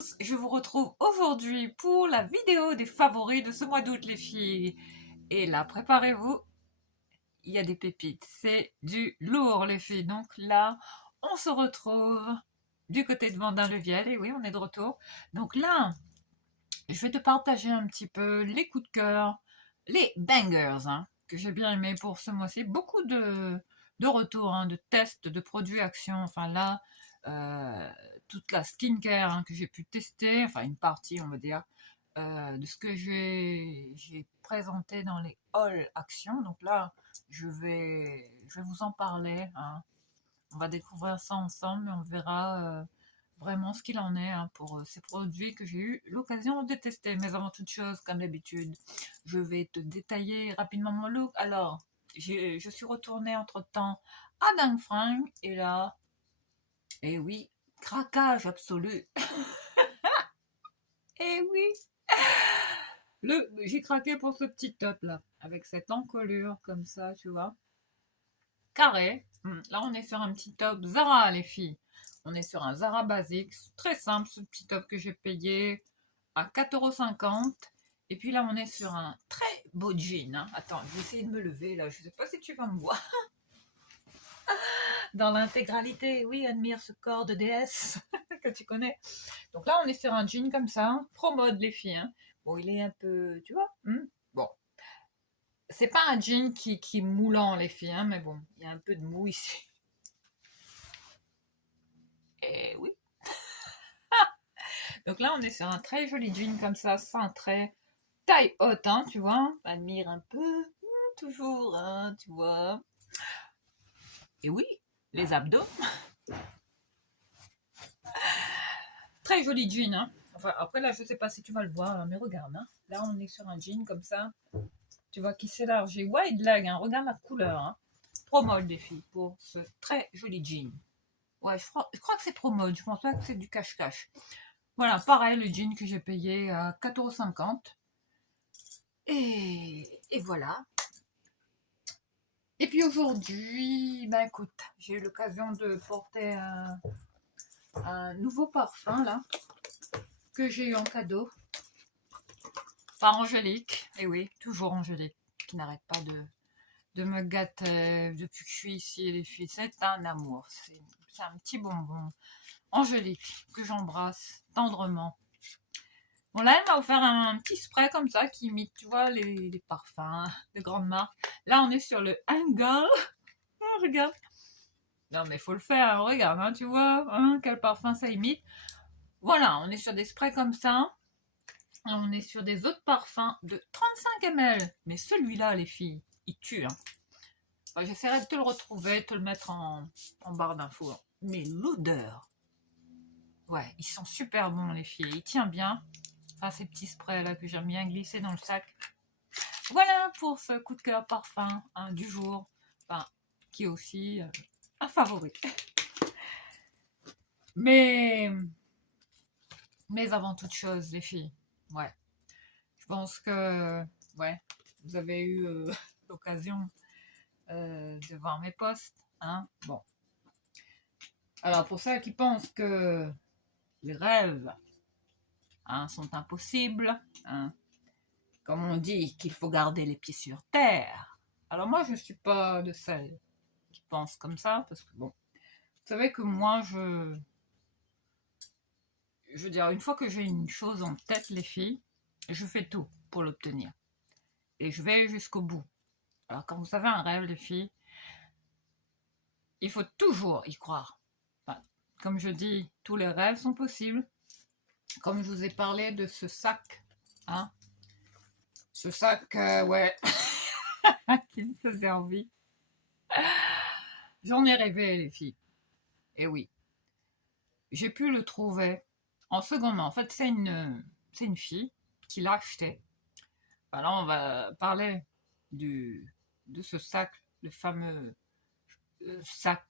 Je vous retrouve aujourd'hui pour la vidéo des favoris de ce mois d'août, les filles. Et là, préparez-vous, il y a des pépites. C'est du lourd, les filles. Donc là, on se retrouve du côté de Vendin-le-Viel. Et oui, on est de retour. Donc là, je vais te partager un petit peu les coups de cœur, les bangers, que j'ai bien aimé pour ce mois-ci. Beaucoup de retours, de tests, de produits Action. Enfin là, euh, toute la skincare que j'ai pu tester, enfin une partie, on va dire, de ce que j'ai présenté dans les All Action. Donc là, je vais vous en parler. On va découvrir ça ensemble et on verra vraiment ce qu'il en est pour ces produits que j'ai eu l'occasion de tester. Mais avant toute chose, comme d'habitude, je vais te détailler rapidement mon look. Alors, je suis retournée entre-temps à Dang Frank et là, et oui, craquage absolu. Et oui, j'ai craqué pour ce petit top là, avec cette encolure comme ça, tu vois, carré. Là, on est sur un petit top Zara, les filles. On est sur un Zara Basics, très simple, ce petit top que j'ai payé à 4,50 €. Et puis là, on est sur un très beau jean. Attends, je vais essayer de me lever là. Je ne sais pas si tu vas me voir dans l'intégralité. Oui, admire ce corps de déesse que tu connais. Donc là, on est sur un jean comme ça, pro mode, les filles. Bon, il est un peu, tu vois. Bon, c'est pas un jean qui est moulant, les filles, mais bon, il y a un peu de mou ici. Et oui. Donc là, on est sur un très joli jean comme ça, cintré, taille haute, tu vois. Admire un peu, toujours, tu vois. Et oui, les abdos. Très joli jean. Enfin, après là, je sais pas si tu vas le voir, mais regarde. Là, on est sur un jean comme ça, tu vois, qui s'élargit. Wide leg, regarde la couleur. Pro mode des filles pour ce très joli jean. Ouais, je crois que c'est pro mode, je pense pas que c'est du cache-cache. Voilà, pareil, le jean que j'ai payé à 4,50 €. Et voilà. Et puis aujourd'hui, bah écoute, j'ai eu l'occasion de porter un nouveau parfum là, que j'ai eu en cadeau par Angélique. Et oui, toujours Angélique, qui n'arrête pas de me gâter depuis que je suis ici, les filles. C'est un amour, c'est un petit bonbon. Angélique, que j'embrasse tendrement. Bon là, elle m'a offert un petit spray comme ça qui imite, tu vois, les parfums de grandes marques. Là, on est sur le Hangar. Oh, regarde. Non, mais il faut le faire, regarde, tu vois, quel parfum ça imite. Voilà, on est sur des sprays comme ça. On est sur des autres parfums de 35 ml. Mais celui-là, les filles, il tue. Enfin, j'essaierai de te le retrouver, de te le mettre en barre d'infos. Mais l'odeur, ouais, ils sont super bons, les filles. Il tient bien. Enfin, ces petits sprays là que j'aime bien glisser dans le sac. Voilà pour ce coup de cœur parfum du jour. Enfin, qui est aussi un favori. Mais avant toute chose, les filles, ouais, je pense que, ouais, vous avez eu l'occasion de voir mes posts, bon. Alors, pour ceux qui pensent que les rêves sont impossibles, comme on dit qu'il faut garder les pieds sur terre, alors moi, je ne suis pas de celles qui pensent comme ça, parce que, bon, vous savez que moi, je veux dire, une fois que j'ai une chose en tête, les filles, je fais tout pour l'obtenir. Et je vais jusqu'au bout. Alors, quand vous avez un rêve, les filles, il faut toujours y croire. Enfin, comme je dis, tous les rêves sont possibles. Comme je vous ai parlé de ce sac, ce sac, ouais, qui me faisait envie. J'en ai rêvé, les filles. Et oui, j'ai pu le trouver en seconde main. En fait, c'est une fille qui l'a acheté. Alors, on va parler de ce sac, le fameux sac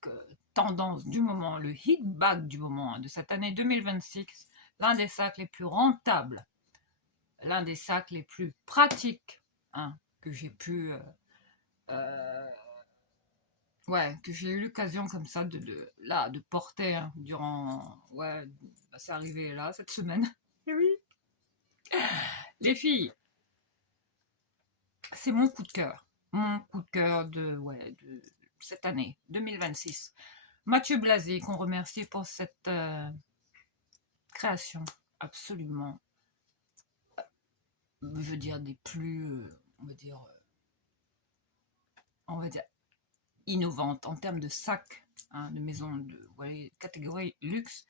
tendance du moment, le hit bag du moment, de cette année 2026, l'un des sacs les plus rentables, l'un des sacs les plus pratiques que j'ai pu, ouais, que j'ai eu l'occasion comme ça de porter durant, ouais, c'est arrivé là, cette semaine. Et oui. Les filles, c'est mon coup de cœur. Mon coup de cœur de cette année, 2026. Mathieu Blasé, qu'on remercie pour cette création absolument, je veux dire, des plus, on va dire innovantes en termes de sacs, hein, de maison de catégorie luxe.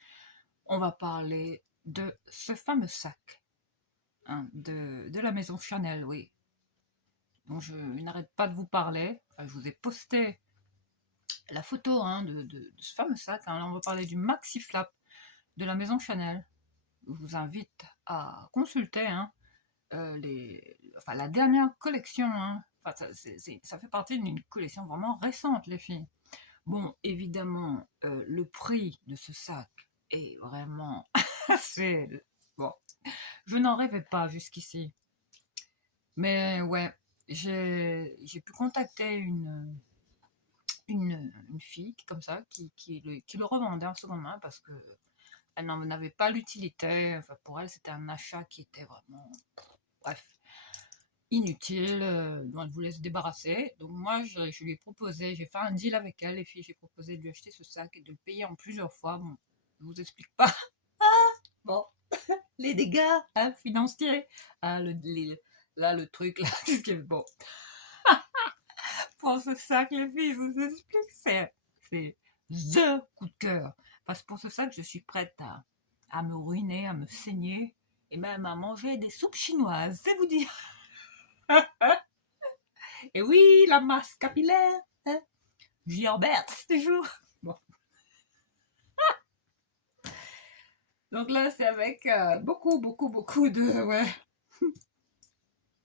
On va parler de ce fameux sac, hein, de la maison Chanel, oui. Donc je n'arrête pas de vous parler. Enfin, je vous ai posté la photo, hein, de ce fameux sac. Hein. Là, on va parler du Maxi Flap de la maison Chanel. Je vous invite à consulter, hein, la dernière collection. Hein. Enfin, ça fait partie d'une collection vraiment récente, les filles. Bon, évidemment, le prix de ce sac est vraiment... c'est... Bon, je n'en rêvais pas jusqu'ici. Mais ouais, j'ai pu contacter une fille comme ça qui le revendait en seconde main parce que elle n'en avait pas l'utilité. Enfin, pour elle, c'était un achat qui était vraiment, bref, inutile, dont elle voulait se débarrasser. Donc moi, je lui ai proposé, j'ai fait un deal avec elle, les filles, j'ai proposé de lui acheter ce sac et de le payer en plusieurs fois. Bon, je vous explique pas. Bon, les dégâts, hein, financiers. Ah, là, le truc, là, bon. Pour ce sac, les filles, je vous explique, c'est THE coup de cœur. Parce que pour ce sac, je suis prête à me ruiner, à me saigner, et même à manger des soupes chinoises, c'est vous dire. Et oui, la masse capillaire, hein. Gilbert, toujours. Bon. Donc là, c'est avec beaucoup de, ouais,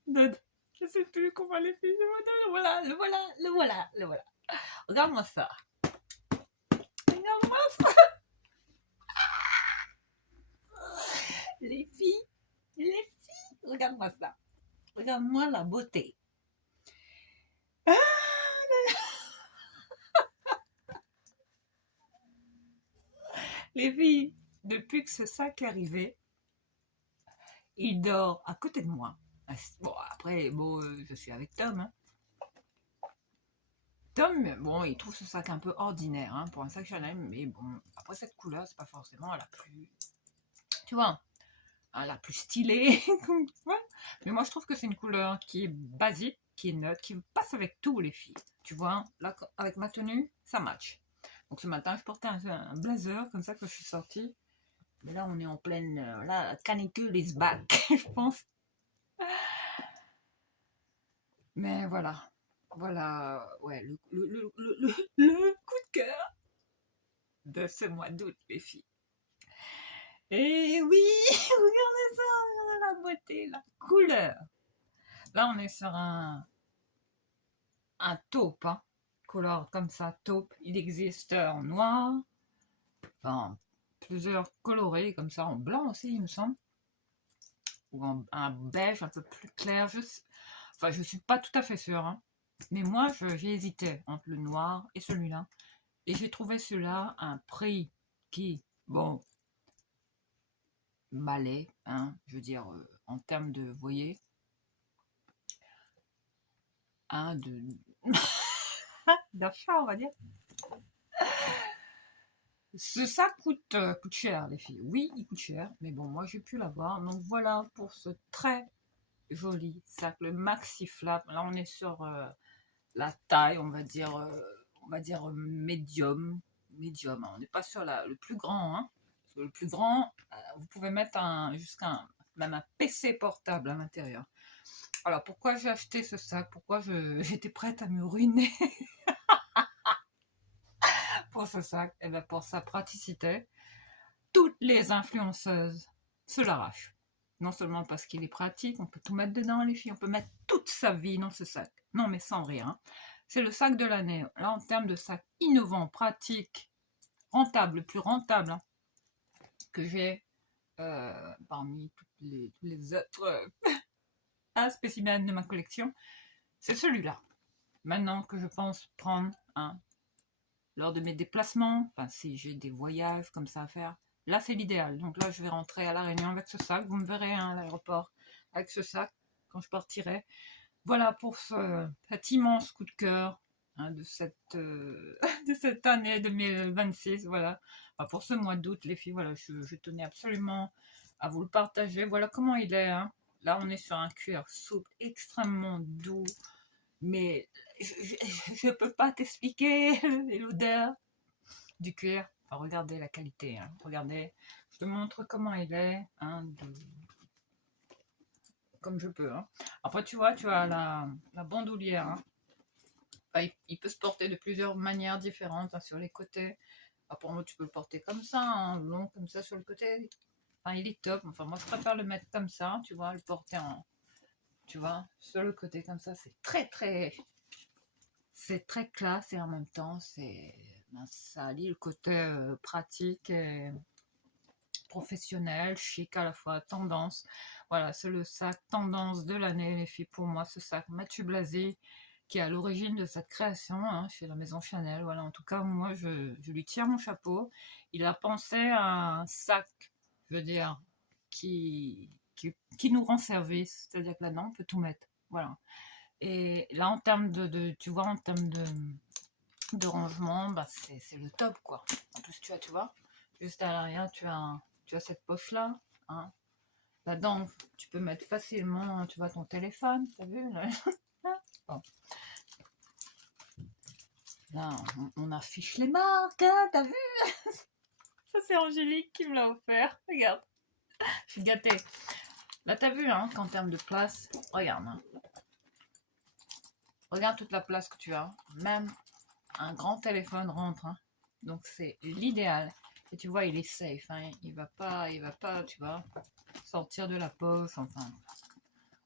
je sais plus comment les filles, le voilà. Regarde-moi ça. Regarde-moi ça. Les filles, regarde-moi ça. Regarde-moi la beauté. Ah, les filles, depuis que ce sac est arrivé, il dort à côté de moi. Bon, après, bon, je suis avec Tom. Hein. Tom, bon, il trouve ce sac un peu ordinaire, hein, pour un sac Chanel, mais bon, après cette couleur, c'est pas forcément la plus, tu vois, la plus stylée. Ouais. Mais moi, je trouve que c'est une couleur qui est basique, qui est neutre, qui passe avec tous les filles. Tu vois, là, avec ma tenue, ça match. Donc ce matin, je portais un blazer, comme ça que je suis sortie. Mais là, on est en pleine, là, la canicule is back, je pense. Mais voilà, ouais, le coup de cœur de ce mois d'août, les filles. Et oui, regardez ça, la beauté, la couleur. Là, on est sur un taupe, hein. Couleur comme ça, taupe. Il existe en noir, enfin, plusieurs colorés comme ça, en blanc aussi, il me semble. Ou en un beige un peu plus clair. Enfin, je suis pas tout à fait sûre, hein. Mais moi, j'ai hésité entre le noir et celui-là. Et j'ai trouvé celui-là un prix qui, bon, m'allait, hein, je veux dire, en termes de, vous voyez, hein, d'achat, on va dire. Ce sac coûte cher, les filles. Oui, il coûte cher, mais bon, moi, j'ai pu l'avoir. Donc voilà pour ce très joli sac, le Maxi Flap. Là, on est sur la taille, on va dire médium, médium. Hein. On n'est pas sur le plus grand, hein. Parce que le plus grand, vous pouvez mettre même un PC portable à l'intérieur. Alors pourquoi j'ai acheté ce sac? Pourquoi j'étais prête à me ruiner pour ce sac? Et bien pour sa praticité, toutes les influenceuses se l'arrachent. Non seulement parce qu'il est pratique, on peut tout mettre dedans, les filles, on peut mettre toute sa vie dans ce sac. Non, mais sans rien. C'est le sac de l'année. Là, en termes de sac innovant, pratique, rentable, le plus rentable, hein, que j'ai parmi tous les autres spécimens de ma collection, c'est celui-là. Maintenant que je pense prendre lors de mes déplacements, enfin si j'ai des voyages comme ça à faire, là c'est l'idéal. Donc là, je vais rentrer à La Réunion avec ce sac. Vous me verrez hein, à l'aéroport avec ce sac quand je partirai. Voilà pour cet immense coup de cœur hein, de de cette année 2026. Voilà. Enfin, pour ce mois d'août, les filles, voilà, je tenais absolument à vous le partager. Voilà comment il est. Hein. Là, on est sur un cuir souple, extrêmement doux. Mais je ne peux pas t'expliquer l'odeur du cuir. Enfin, regardez la qualité. Hein. Regardez, je te montre comment il est. Hein, comme je peux. Hein. Après, tu vois, tu as la bandoulière. Hein. Enfin, il peut se porter de plusieurs manières différentes hein, sur les côtés. Enfin, pour moi, tu peux le porter comme ça, hein, long comme ça sur le côté. Enfin, il est top. Enfin, moi, je préfère le mettre comme ça, tu vois, le porter tu vois, sur le côté comme ça. C'est très classe et en même temps, ça allie le côté pratique et professionnel, chic à la fois, tendance. Voilà, c'est le sac tendance de l'année, les filles, pour moi, ce sac Mathieu Blasi, qui est à l'origine de cette création hein, chez la maison Chanel. Voilà, en tout cas, moi, je lui tire mon chapeau. Il a pensé à un sac, je veux dire, qui nous rend service. C'est-à-dire que là-dedans, on peut tout mettre. Voilà. Et là, en termes tu vois, en termes de rangement, bah, c'est le top, quoi. En plus, tu vois, juste à l'arrière, tu as cette poche-là. Hein. Là-dedans, tu peux mettre facilement, tu vois, ton téléphone, t'as vu là, bon. Là, on affiche les marques, hein, t'as vu. Ça, c'est Angélique qui me l'a offert. Regarde, je suis gâtée. Là, t'as vu, hein, qu'en termes de place, regarde. Hein. Regarde toute la place que tu as. Même un grand téléphone rentre. Hein. Donc, c'est l'idéal. Et tu vois, il est safe. Hein. Il va pas, tu vois, sortir de la poche. Enfin,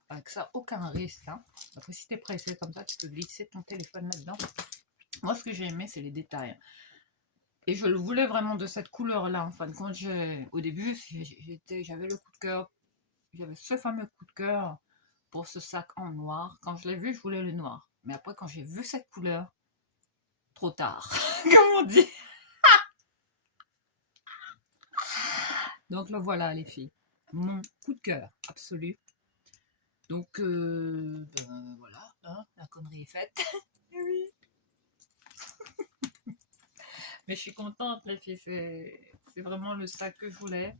avec ça, aucun risque. Hein. Après, si t'es pressé comme ça, tu peux glisser ton téléphone là-dedans. Moi, ce que j'ai aimé, c'est les détails. Et je le voulais vraiment de cette couleur-là. En fin de compte, au début, j'avais le coup de cœur. J'avais ce fameux coup de cœur pour ce sac en noir. Quand je l'ai vu, je voulais le noir. Mais après, quand j'ai vu cette couleur, trop tard. Comme on dit. Donc le voilà, les filles. Mon coup de cœur absolu. Donc, voilà, hein, la connerie est faite. Oui. Mais je suis contente, les filles. C'est vraiment le sac que je voulais.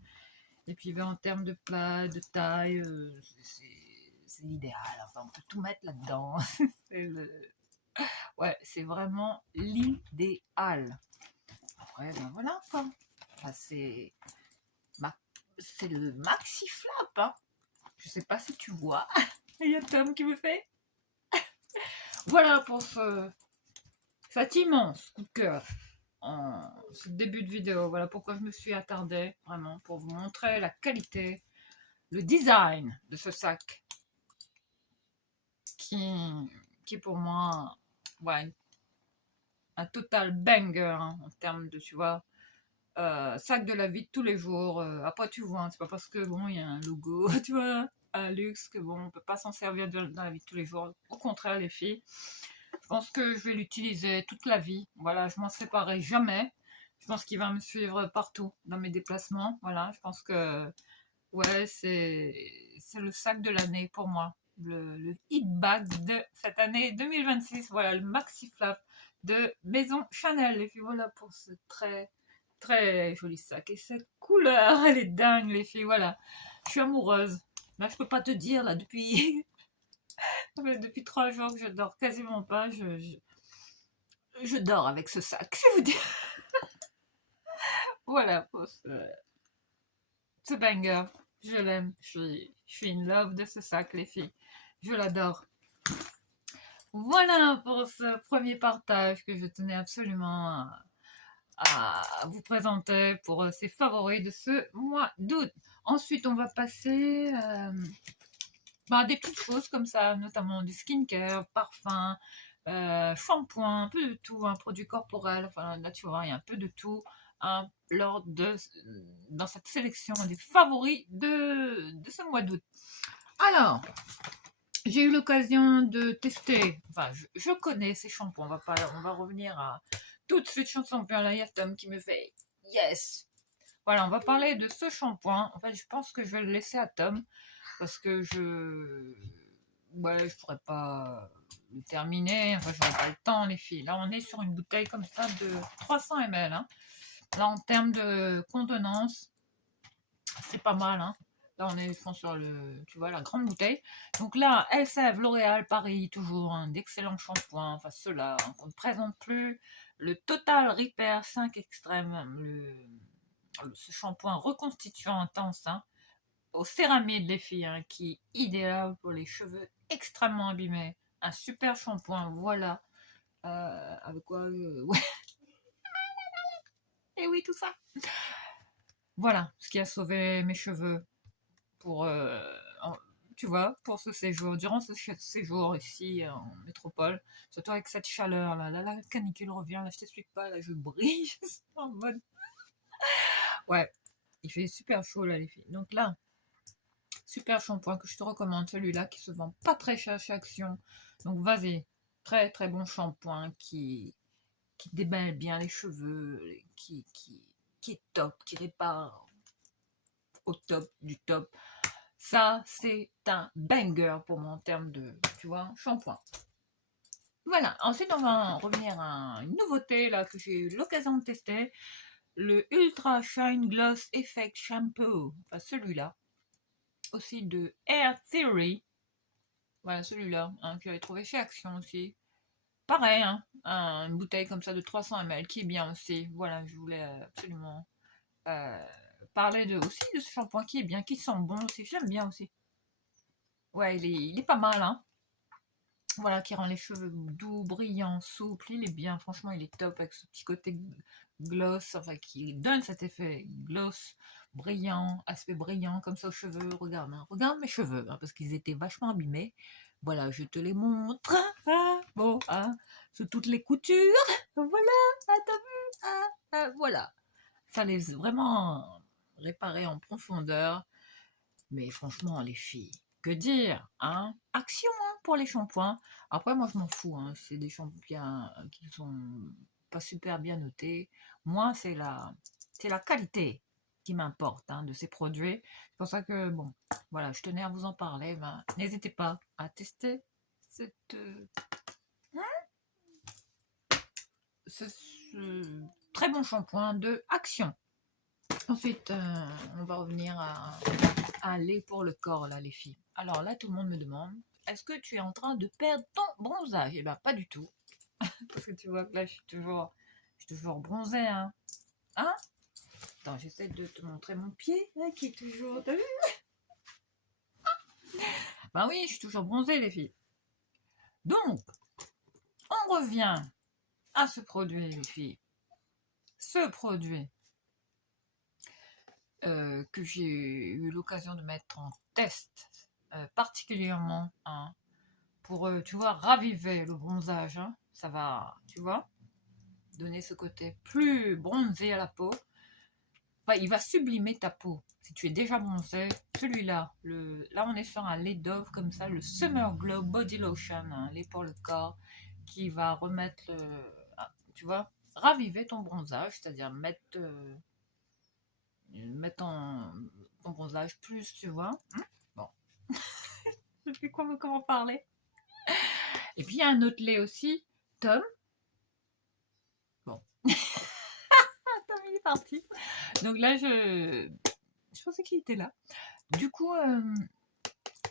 Et puis, ben, en termes de plat, de taille, c'est l'idéal. Enfin, on peut tout mettre là-dedans. Ouais, c'est vraiment l'idéal. Après, ben voilà, quoi. Enfin, c'est le maxi flap, hein. Je sais pas si tu vois. Il y a Tom qui me fait. Voilà pour cet immense coup de cœur en ce début de vidéo. Voilà pourquoi je me suis attardée, vraiment, pour vous montrer la qualité, le design de ce sac qui pour moi, ouais, un total banger hein, en termes de, tu vois, sac de la vie de tous les jours. Après, tu vois, hein, c'est pas parce que, bon, il y a un logo, tu vois, un luxe, que bon, on peut pas s'en servir dans la vie de tous les jours. Au contraire, les filles, je pense que je vais l'utiliser toute la vie. Voilà, je m'en séparerai jamais. Je pense qu'il va me suivre partout dans mes déplacements. Voilà, je pense que ouais, c'est le sac de l'année pour moi. Le hit bag de cette année 2026. Voilà, le maxi flap de Maison Chanel. Et puis voilà pour ce très très joli sac. Et cette couleur, elle est dingue, les filles. Voilà, je suis amoureuse. Là, je peux pas te dire, là, depuis 3 jours que je dors quasiment pas. Je dors avec ce sac, c'est vous dire. Voilà pour ce banger. Je l'aime. Je suis in love de ce sac, les filles. Je l'adore. Voilà pour ce premier partage que je tenais absolument à vous présenter pour ces favoris de ce mois d'août. Ensuite, on va passer à des petites choses comme ça, notamment du skincare, parfum, shampoing, un peu de tout, un produit corporel, enfin là tu vois, il y a un peu de tout hein, dans cette sélection des favoris de ce mois d'août. Alors, j'ai eu l'occasion de tester, enfin je connais ces shampoings, on va revenir à tout de suite sur le shampoing, là il y a Tom qui me fait yes. Voilà, on va parler de ce shampoing. En fait, je pense que je vais le laisser à Tom parce que ouais, je pourrais pas le terminer. Enfin, j'aurais pas le temps, les filles. Là, on est sur une bouteille comme ça de 300 ml. Hein. Là, en termes de contenance, c'est pas mal. Hein. Là, on est je pense, sur tu vois, la grande bouteille. Donc là, LCF, L'Oréal, Paris, toujours d'excellents shampoings. Enfin, ceux-là, hein, qu'on ne présente plus. Le Total Repair 5 Extrême, ce shampoing reconstituant intense, hein, au céramide, les filles, hein, qui est idéal pour les cheveux extrêmement abîmés. Un super shampoing, voilà. Avec quoi ouais. Et oui, tout ça. Voilà ce qui a sauvé mes cheveux pour, tu vois, pour ce séjour, durant ce séjour ici en métropole, surtout avec cette chaleur là, la canicule revient, là je t'explique pas, là je brille, je suis en mode... Ouais, il fait super chaud là les filles. Donc là, super shampoing que je te recommande, celui-là qui se vend pas très cher chez Action. Donc vas-y, très très bon shampoing qui débelle bien les cheveux, qui est top, qui répare au top du top. Ça, c'est un banger pour moi en termes de, tu vois, shampoing. Voilà, ensuite on va revenir à une nouveauté là que j'ai eu l'occasion de tester. Le Ultra Shine Gloss Effect Shampoo. Enfin celui-là. Aussi de Air Theory. Voilà celui-là, hein, que j'avais trouvé chez Action aussi. Pareil, hein, une bouteille comme ça de 300 ml qui est bien aussi. Voilà, je voulais absolument parler aussi de ce shampoing qui est bien, qui sent bon aussi. J'aime bien aussi. Ouais, il est pas mal, hein. Voilà, qui rend les cheveux doux, brillants, souples. Il est bien, franchement, il est top avec ce petit côté gloss, enfin, qui donne cet effet gloss, brillant, aspect brillant, comme ça aux cheveux. Regarde, hein, regarde mes cheveux, hein, parce qu'ils étaient vachement abîmés. Voilà, je te les montre. Ah, bon, hein, sous toutes les coutures. Voilà, ah, t'as vu, voilà. Ça les vraiment réparer en profondeur. Mais franchement, les filles, que dire, hein? Action, hein, pour les shampoings. Après, moi, je m'en fous, hein. C'est des shampoings qui sont pas super bien notés. Moi, c'est la qualité qui m'importe, hein, de ces produits. C'est pour ça que, bon, voilà, je tenais à vous en parler. Ben, n'hésitez pas à tester cette, ce très bon shampoing de Action. Ensuite, on va revenir à lait pour le corps, là, les filles. Alors là, tout le monde me demande, est-ce que tu es en train de perdre ton bronzage? Eh bien, pas du tout. Parce que tu vois que là, je suis toujours bronzée, hein. Hein? Attends, j'essaie de te montrer mon pied, là, qui est toujours... T'as vu? Ben oui, je suis toujours bronzée, les filles. Donc, on revient à ce produit, les filles. Ce produit que j'ai eu l'occasion de mettre en test, particulièrement, hein, pour, tu vois, raviver le bronzage. Hein. Ça va, tu vois, donner ce côté plus bronzé à la peau. Enfin, il va sublimer ta peau. Si tu es déjà bronzé, celui-là, là on est sur un lait Dove comme ça, le Summer Glow Body Lotion, un lait pour le corps, qui va remettre, tu vois, raviver ton bronzage, c'est-à-dire mettre ton bronzage plus, tu vois. Bon, je sais plus comment parler. Et puis il y a un autre lait aussi, Tom. Bon. Tom, il est parti. Donc là, je pensais qu'il était là. Du coup,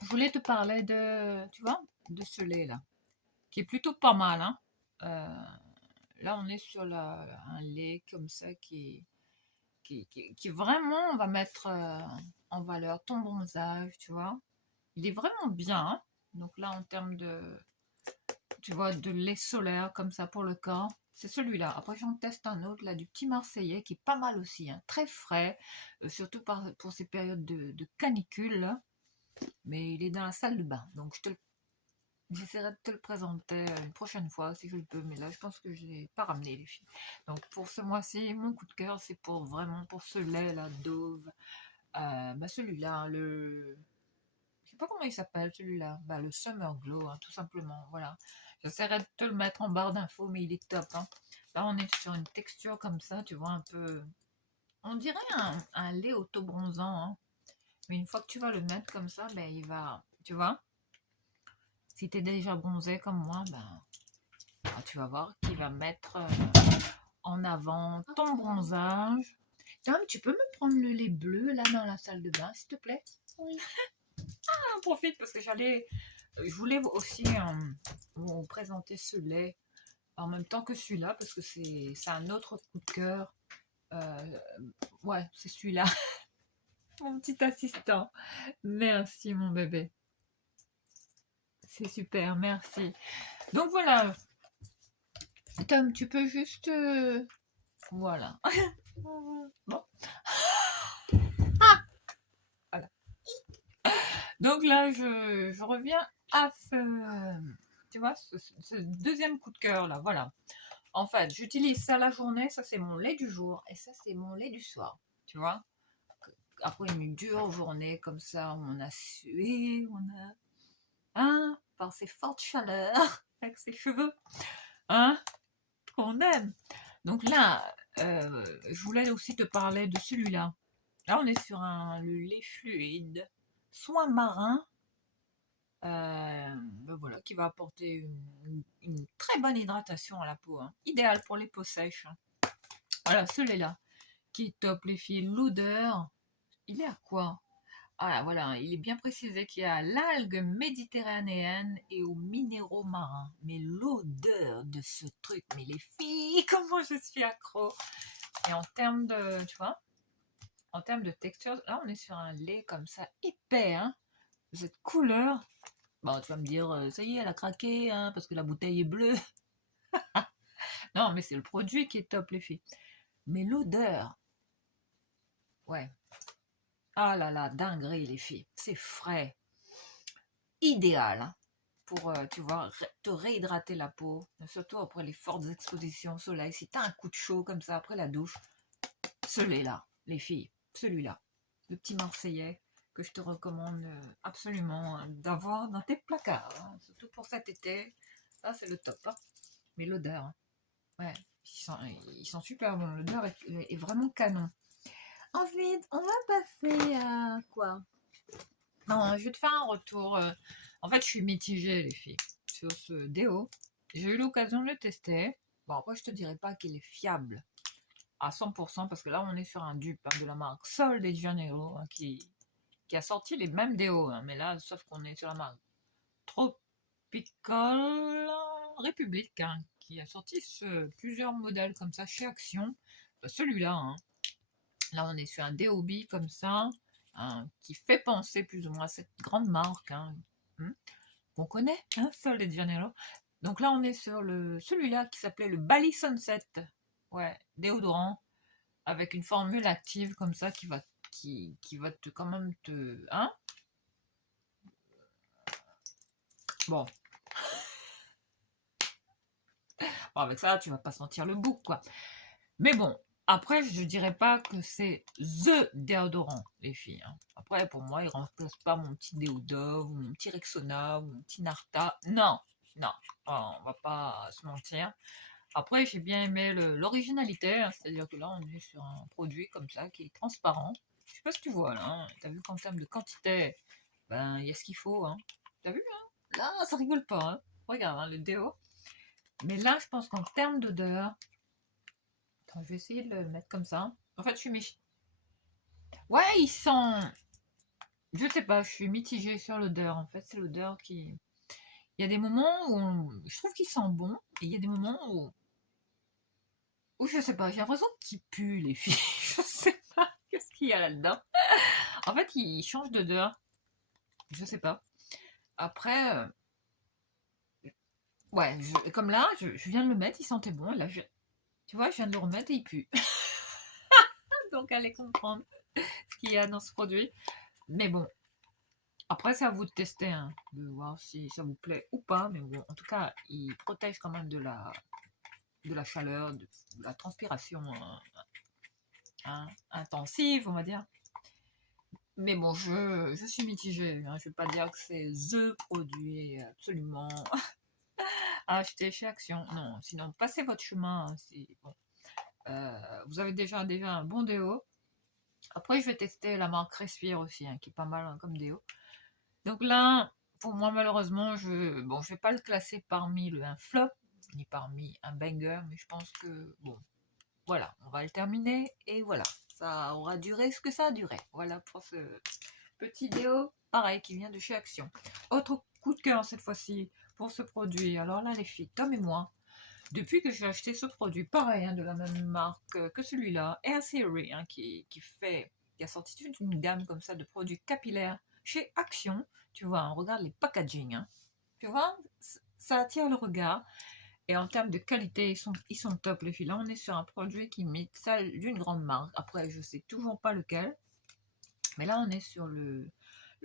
je voulais te parler tu vois, de ce lait-là, qui est plutôt pas mal, hein. Là, on est sur un lait comme ça qui vraiment va mettre en valeur ton bronzage, tu vois. Il est vraiment bien, hein. Donc là, en termes tu vois, de lait solaire comme ça pour le corps, c'est celui-là. Après, j'en teste un autre, là, du petit Marseillais, qui est pas mal aussi, hein, très frais, surtout pour ces périodes de canicule, là. Mais il est dans la salle de bain, donc j'essaierai de te le présenter une prochaine fois, si je le peux, mais là, je pense que je l'ai pas ramené, les filles. Donc, pour ce mois-ci, mon coup de cœur, c'est vraiment pour ce lait-là, Dove. Celui-là, je sais pas comment il s'appelle celui-là. Le Summer Glow, hein, tout simplement. Voilà. J'essaierai de te le mettre en barre d'infos, mais il est top. Hein. Là, on est sur une texture comme ça, tu vois, un peu on dirait un lait auto-bronzant, hein. Mais une fois que tu vas le mettre comme ça, ben il va, tu vois, si tu es déjà bronzé comme moi, ben tu vas voir qu'il va mettre en avant ton bronzage. Tom, tu peux me prendre le lait bleu là dans la salle de bain, s'il te plaît? Oui. J'en profite parce que je voulais aussi vous présenter ce lait en même temps que celui-là parce que c'est un autre coup de cœur. Ouais, c'est celui-là, mon petit assistant. Merci mon bébé. C'est super, merci. Donc voilà. Tom, tu peux juste... Voilà. Bon. Voilà. Donc là, je reviens à tu vois, ce deuxième coup de cœur là, voilà. En fait, j'utilise ça la journée, ça c'est mon lait du jour, et ça c'est mon lait du soir, tu vois. Après une dure journée comme ça, on a sué, on a... Hein, par ces fortes chaleurs, avec ses cheveux, hein, qu'on aime. Donc là, je voulais aussi te parler de celui-là. Là, on est sur le lait fluide, soin marin, ben voilà, qui va apporter une très bonne hydratation à la peau, hein. Idéal pour les peaux sèches, hein. Voilà, celui-là, qui est top, les filles. L'odeur, il est à quoi? Ah voilà, il est bien précisé qu'il y a l'algue méditerranéenne et aux minéraux marins. Mais l'odeur de ce truc, mais les filles, comment je suis accro! Et en termes de, tu vois, en termes de texture, là on est sur un lait comme ça, épais, hein, cette couleur. Bon, tu vas me dire, ça y est, elle a craqué, hein, parce que la bouteille est bleue. Non, mais c'est le produit qui est top, les filles. Mais l'odeur, ouais. Ah là là, dinguerie, les filles. C'est frais. Idéal, hein, pour, tu vois, te réhydrater la peau, surtout après les fortes expositions au soleil. Si tu as un coup de chaud comme ça après la douche, ce lait-là, les filles, celui-là, le petit Marseillais que je te recommande absolument d'avoir dans tes placards, hein, surtout pour cet été. Ça, c'est le top, hein. Mais l'odeur, hein, ouais, ils sont super bons. L'odeur est vraiment canon. Ensuite, on va passer à quoi? Non, je vais te faire un retour. En fait, je suis mitigée, les filles, sur ce déo. J'ai eu l'occasion de le tester. Bon, après, je te dirais pas qu'il est fiable à 100% parce que là, on est sur un dupe, hein, de la marque Sol de Janeiro, hein, qui a sorti les mêmes déos, hein, mais là, sauf qu'on est sur la marque Tropical République, hein, qui a sorti plusieurs modèles comme ça chez Action. Celui-là, hein. Là, on est sur un DOB comme ça, hein, qui fait penser plus ou moins à cette grande marque, hein, qu'on connaît, hein, Sol de Janeiro. Donc là, on est sur celui-là qui s'appelait le Bali Sunset. Ouais, déodorant avec une formule active comme ça qui va te quand même te, hein. Bon, avec ça, tu vas pas sentir le bouc, quoi. Mais bon, après, je dirais pas que c'est THE déodorant, les filles, hein. Après, pour moi, il remplace pas mon petit déodore, ou mon petit Rexona, ou mon petit Narta. Non, non, on va pas se mentir. Après, j'ai bien aimé l'originalité, hein, c'est-à-dire que là, on est sur un produit comme ça qui est transparent. Je sais pas si tu vois là, hein. T'as vu qu'en termes de quantité, ben il y a ce qu'il faut, hein. T'as vu, hein? Là, ça rigole pas, hein. Regarde, hein, le déo. Mais là, je pense qu'en termes d'odeur, attends, je vais essayer de le mettre comme ça. En fait, je suis ouais, ils sont. Je sais pas, je suis mitigée sur l'odeur. En fait, c'est l'odeur qui. Il y a des moments où je trouve qu'il sent bon, et il y a des moments où je sais pas, j'ai l'impression qu'il pue, les filles. Je sais pas qu'est-ce qu'il y a là-dedans. En fait, il change d'odeur. Je sais pas. Après, ouais, comme là, je viens de le mettre, il sentait bon. Là, tu vois, je viens de le remettre et il pue. Donc, allez comprendre ce qu'il y a dans ce produit. Mais bon, après, c'est à vous de tester, hein, de voir si ça vous plaît ou pas. Mais bon, en tout cas, il protège quand même de la chaleur, de la transpiration, hein, intensive, on va dire. Mais bon, je suis mitigée, hein. Je ne vais pas dire que c'est THE produit absolument à acheter chez Action. Non, sinon, passez votre chemin, hein, bon. Vous avez déjà un bon déo. Après, je vais tester la marque Respire aussi, hein, qui est pas mal hein, comme déo. Donc là, pour moi, malheureusement, je vais pas le classer parmi un flop, ni parmi un banger, mais je pense que, bon, voilà, on va le terminer, et voilà, ça aura duré ce que ça a duré. Voilà pour ce petit déo, pareil, qui vient de chez Action. Autre coup de cœur cette fois-ci pour ce produit. Alors là, les filles, Tom et moi, depuis que j'ai acheté ce produit, pareil, hein, de la même marque que celui-là, Air Theory, hein, qui a sorti toute une gamme comme ça de produits capillaires chez Action. Tu vois, on regarde les packaging, hein. Tu vois, ça attire le regard. Et en termes de qualité, ils sont top, les filles. Là, on est sur un produit qui met ça d'une grande marque. Après, je sais toujours pas lequel. Mais là, on est sur le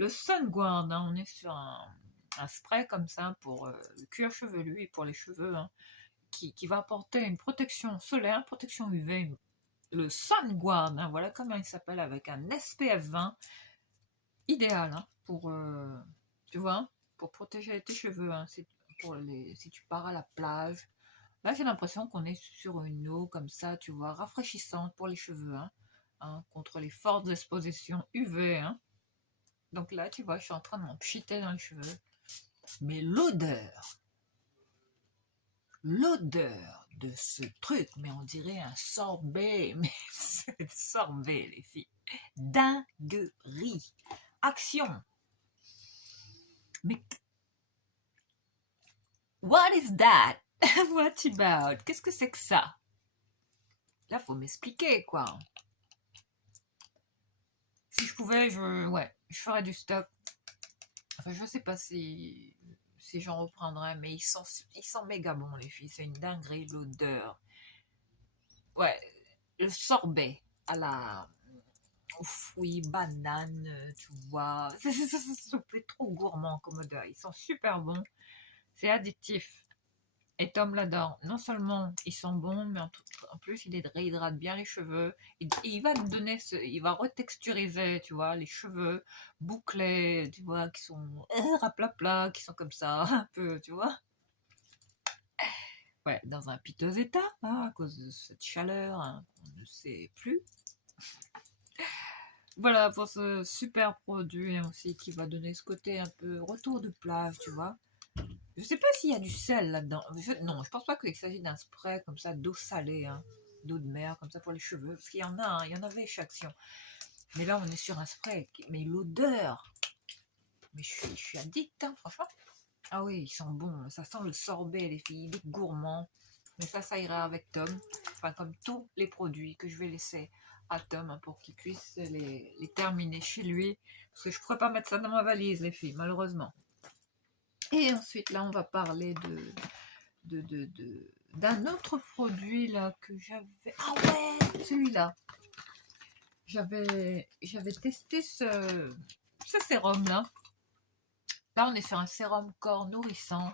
Sunguard, hein. On est sur un spray comme ça pour le cuir chevelu et pour les cheveux, hein, qui va apporter une protection solaire, protection UV. Le Sunguard, hein, voilà comment il s'appelle, avec un SPF 20. Idéal hein, pour, tu vois, pour protéger tes cheveux. Hein, si tu pars à la plage. Là, j'ai l'impression qu'on est sur une eau comme ça, tu vois, rafraîchissante pour les cheveux, hein, contre les fortes expositions UV. Hein. Donc là, tu vois, je suis en train de m'en pchiter dans les cheveux. Mais l'odeur de ce truc, mais on dirait un sorbet, mais c'est un sorbet, les filles. Dinguerie. Action. Mais what is that? What about? Qu'est-ce que c'est que ça? Là, faut m'expliquer, quoi. Si je pouvais, je ferais du stock. Enfin, je sais pas si j'en reprendrais, mais ils sont méga bons, les filles. C'est une dinguerie, l'odeur. Ouais, le sorbet aux fruits, bananes, tu vois. C'est trop gourmand comme odeur. Ils sont super bons. C'est addictif. Et Tom l'adore. Non seulement ils sont bons, mais en plus il réhydrate bien les cheveux. Et il va donner il va retexturiser, tu vois, les cheveux bouclés, tu vois, qui sont raplapla, qui sont comme ça, un peu, tu vois. Ouais, dans un piteux état, hein, à cause de cette chaleur, hein, on ne sait plus. Voilà pour ce super produit hein, aussi qui va donner ce côté un peu retour de plage, tu vois. Je sais pas s'il y a du sel là-dedans. Non, je pense pas qu'il s'agit d'un spray comme ça d'eau salée, hein, d'eau de mer comme ça pour les cheveux, parce qu'il y en a, hein, il y en avait chez Action. Mais là, on est sur un spray. Mais l'odeur, mais je suis addict, hein, franchement. Ah oui, ils sont bons. Ça sent le sorbet, les filles, il est gourmand. Mais ça ira avec Tom. Enfin, comme tous les produits que je vais laisser à Tom hein, pour qu'il puisse les terminer chez lui. Parce que je ne pourrais pas mettre ça dans ma valise, les filles, malheureusement. Et ensuite, là, on va parler d'un autre produit là que j'avais. Ah ouais, celui-là. J'avais testé ce sérum là. Là, on est sur un sérum corps nourrissant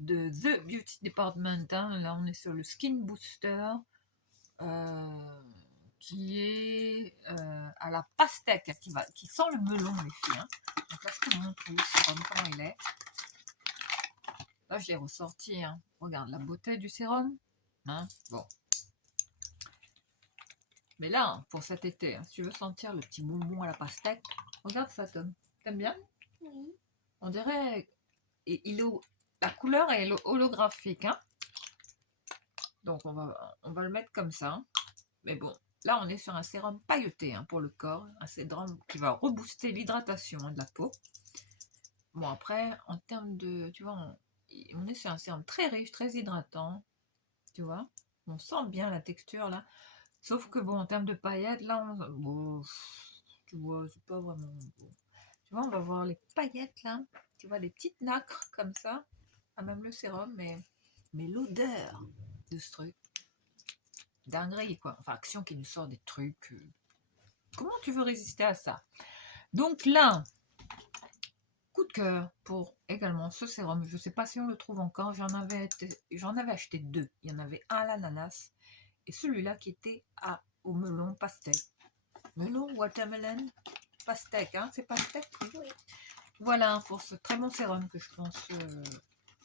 de The Beauty Department. Hein. Là, on est sur le Skin Booster qui est à la pastèque, qui sent le melon, les filles. Hein. Donc là, je te montre le sérum, comment il est. Là, je l'ai ressorti. Hein. Regarde la beauté du sérum. Hein. Bon. Mais là, pour cet été, hein, si tu veux sentir le petit bonbon à la pastèque, regarde ça, Tom. T'aimes bien? Oui. On dirait... la couleur est holographique. Hein. Donc, on va le mettre comme ça. Mais bon, là, on est sur un sérum pailleté hein, pour le corps. Un sérum qui va rebooster l'hydratation hein, de la peau. Bon, après, en termes de... Tu vois, on est sur un sérum très riche, très hydratant. Tu vois, on sent bien la texture là. Sauf que bon, en termes de paillettes, là, bon, tu vois, c'est pas vraiment bon. Tu vois, on va voir les paillettes là. Tu vois, les petites nacres comme ça. Ah, même le sérum, mais l'odeur de ce truc. Dinguerie, quoi. Enfin, Action qui nous sort des trucs. Comment tu veux résister à ça? Donc là, coup de cœur pour également ce sérum. Je sais pas si on le trouve encore. J'en avais acheté deux. Il y en avait un à l'ananas et celui-là qui était au melon pastèque. Melon, watermelon, pastèque, hein, c'est pastèque? Oui. Voilà pour ce très bon sérum que je pense,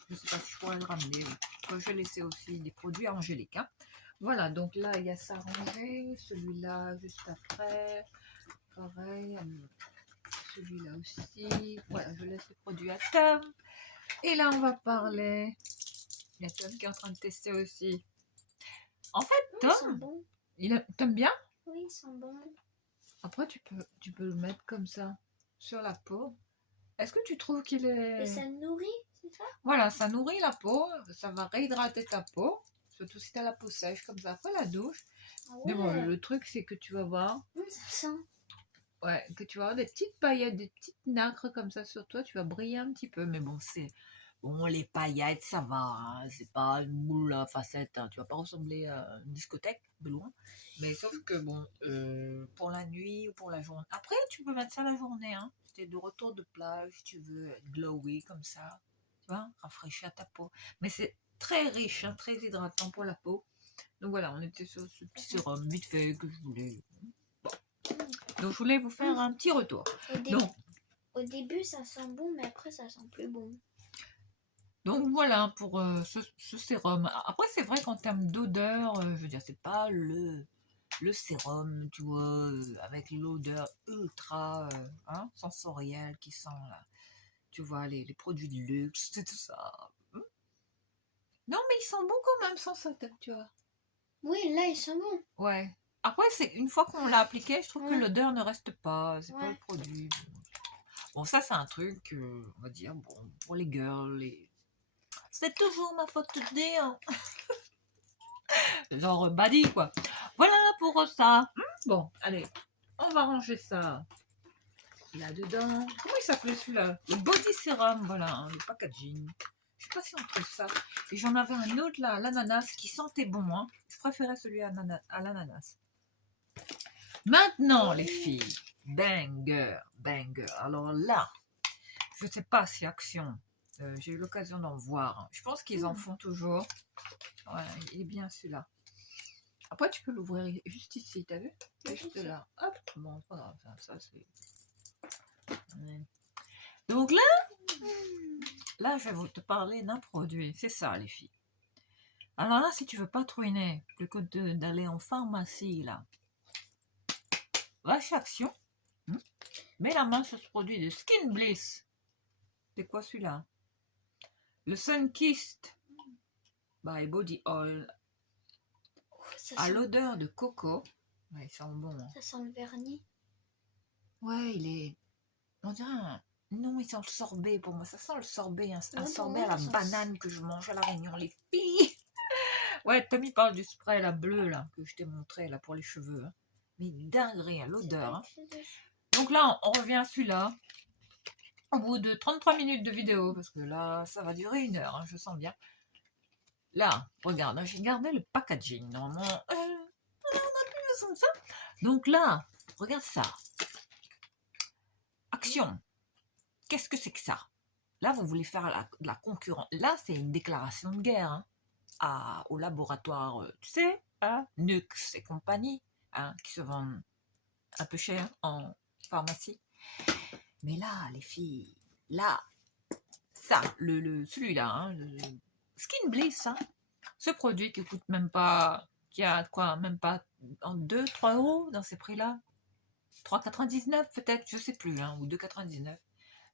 je sais pas si je pourrais le ramener. Je vais laisser aussi des produits angéliques. Hein. Voilà, donc là il y a ça rangé, celui-là juste après. pareil. Celui-là aussi. Voilà, je laisse le produit à Tom. Et là, on va parler. Il y a Tom qui est en train de tester aussi. En fait, Ils sont Tom, bons. t'aimes bien? Oui, ils sont bons. Après, tu peux le mettre comme ça, sur la peau. Est-ce que tu trouves qu'il Et est... ça nourrit, c'est ça? Voilà, ça nourrit la peau, ça va réhydrater ta peau, surtout si tu as la peau sèche comme ça après la douche. Ah Mais bon, ouais. le truc, c'est que tu vas voir, Ça sent. ouais, que tu vas avoir des petites paillettes, des petites nacres comme ça sur toi, tu vas briller un petit peu. Mais bon, bon, les paillettes, ça va, hein, c'est pas une boule à facettes, hein, tu vas pas ressembler à une discothèque, de loin. Mais sauf que bon, pour la nuit ou pour la journée. Après, tu peux mettre ça la journée, hein. Si t'es de retour de plage, tu veux être glowy comme ça, tu vois, rafraîchir ta peau. Mais c'est très riche, hein, très hydratant pour la peau. Donc voilà, on était sur ce petit sérum vite fait que je voulais. Donc je voulais vous faire un petit retour. Donc, Au début, ça sent bon, mais après, ça sent plus bon. donc voilà pour ce sérum. Après, c'est vrai qu'en termes d'odeur, je veux dire, c'est pas le sérum, tu vois, avec l'odeur ultra hein, sensorielle qui sent là. Tu vois, les produits de luxe, c'est tout ça. Non, mais ils sont bons quand même sans ça, tu vois. Oui, là, ils sont bons. Ouais. Après, c'est une fois qu'on l'a appliqué, je trouve que Ouais. l'odeur ne reste pas. C'est pas Ouais. le produit. Bon, ça, c'est un truc, on va dire, bon, pour les girls, c'est toujours ma faute de hein. Genre body, quoi. Voilà pour ça. Bon, allez, on va ranger ça là-dedans. Comment il s'appelait celui-là? Le body serum, voilà, hein, le packaging. Je sais pas si on trouve ça. Et j'en avais un autre là, l'ananas, qui sentait bon. Hein. Je préférais celui à l'ananas. Maintenant, les filles, banger, banger. Alors là, je sais pas si Action, j'ai eu l'occasion d'en voir. Hein. Je pense qu'ils en font toujours. Voilà, il est bien celui-là. Après, tu peux l'ouvrir juste ici, t'as vu? Juste là. Hop, bon, pas grave, ça c'est... Ouais. Donc là, je vais vous te parler d'un produit. C'est ça, les filles. Alors là, si tu veux pas te ruiner, plus que d'aller en pharmacie, là, va chez Action, mets la main sur ce produit de Skin Bliss. C'est quoi celui-là? Le Sunkissed by Body Oil à l'odeur de coco. Ouais, il sent bon. Hein. Ça sent le vernis. Ouais, il est... On dirait un... Non, il sent le sorbet pour moi. Ça sent le sorbet, un sorbet à la banane que je mange à la Réunion, les filles. Ouais, Tommy parle du spray là, bleu là, que je t'ai montré là pour les cheveux. Hein. Mais dinguerie, hein, l'odeur. Hein. Donc là, on revient à celui-là. Au bout de 33 minutes de vidéo, parce que là, ça va durer 1 heure, hein, je sens bien. Là, regarde, hein, j'ai gardé le packaging. Normalement, on a plus besoin de ça. Donc là, regarde ça. Action. Qu'est-ce que c'est que ça? Là, vous voulez faire la concurrence. Là, c'est une déclaration de guerre hein, au laboratoire, tu sais, hein, Nux et compagnie, hein, qui se vendent un peu cher en pharmacie. Mais là, les filles, là, ça, celui-là, hein, le Skin Bliss, hein, ce produit qui coûte même pas, qui a quoi, même pas en 2-3 euros dans ces prix-là, 3,99 peut-être, je sais plus, hein, ou 2,99.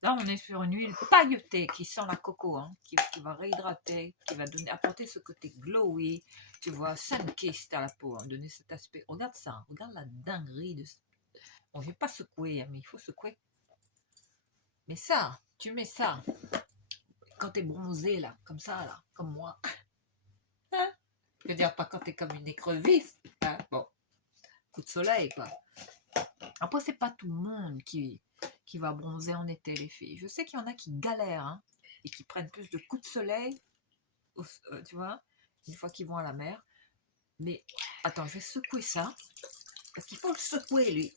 Là, on est sur une huile pailletée qui sent la coco, hein, qui va réhydrater, qui va apporter ce côté glowy, tu vois, sun-kissed à la peau, hein, donner cet aspect. Regarde ça, hein, regarde la dinguerie de... Bon, je vais pas secouer, hein, mais il faut secouer. Mais ça, tu mets ça quand t'es bronzé, là, comme ça, là, comme moi. Hein? Je veux dire, pas quand t'es comme une écrevisse. Hein? Bon, coup de soleil, quoi. Après, c'est pas tout le monde qui va bronzer en été, les filles. Je sais qu'il y en a qui galèrent hein, et qui prennent plus de coups de soleil, tu vois, une fois qu'ils vont à la mer. Mais attends, je vais secouer ça, parce qu'il faut le secouer, lui.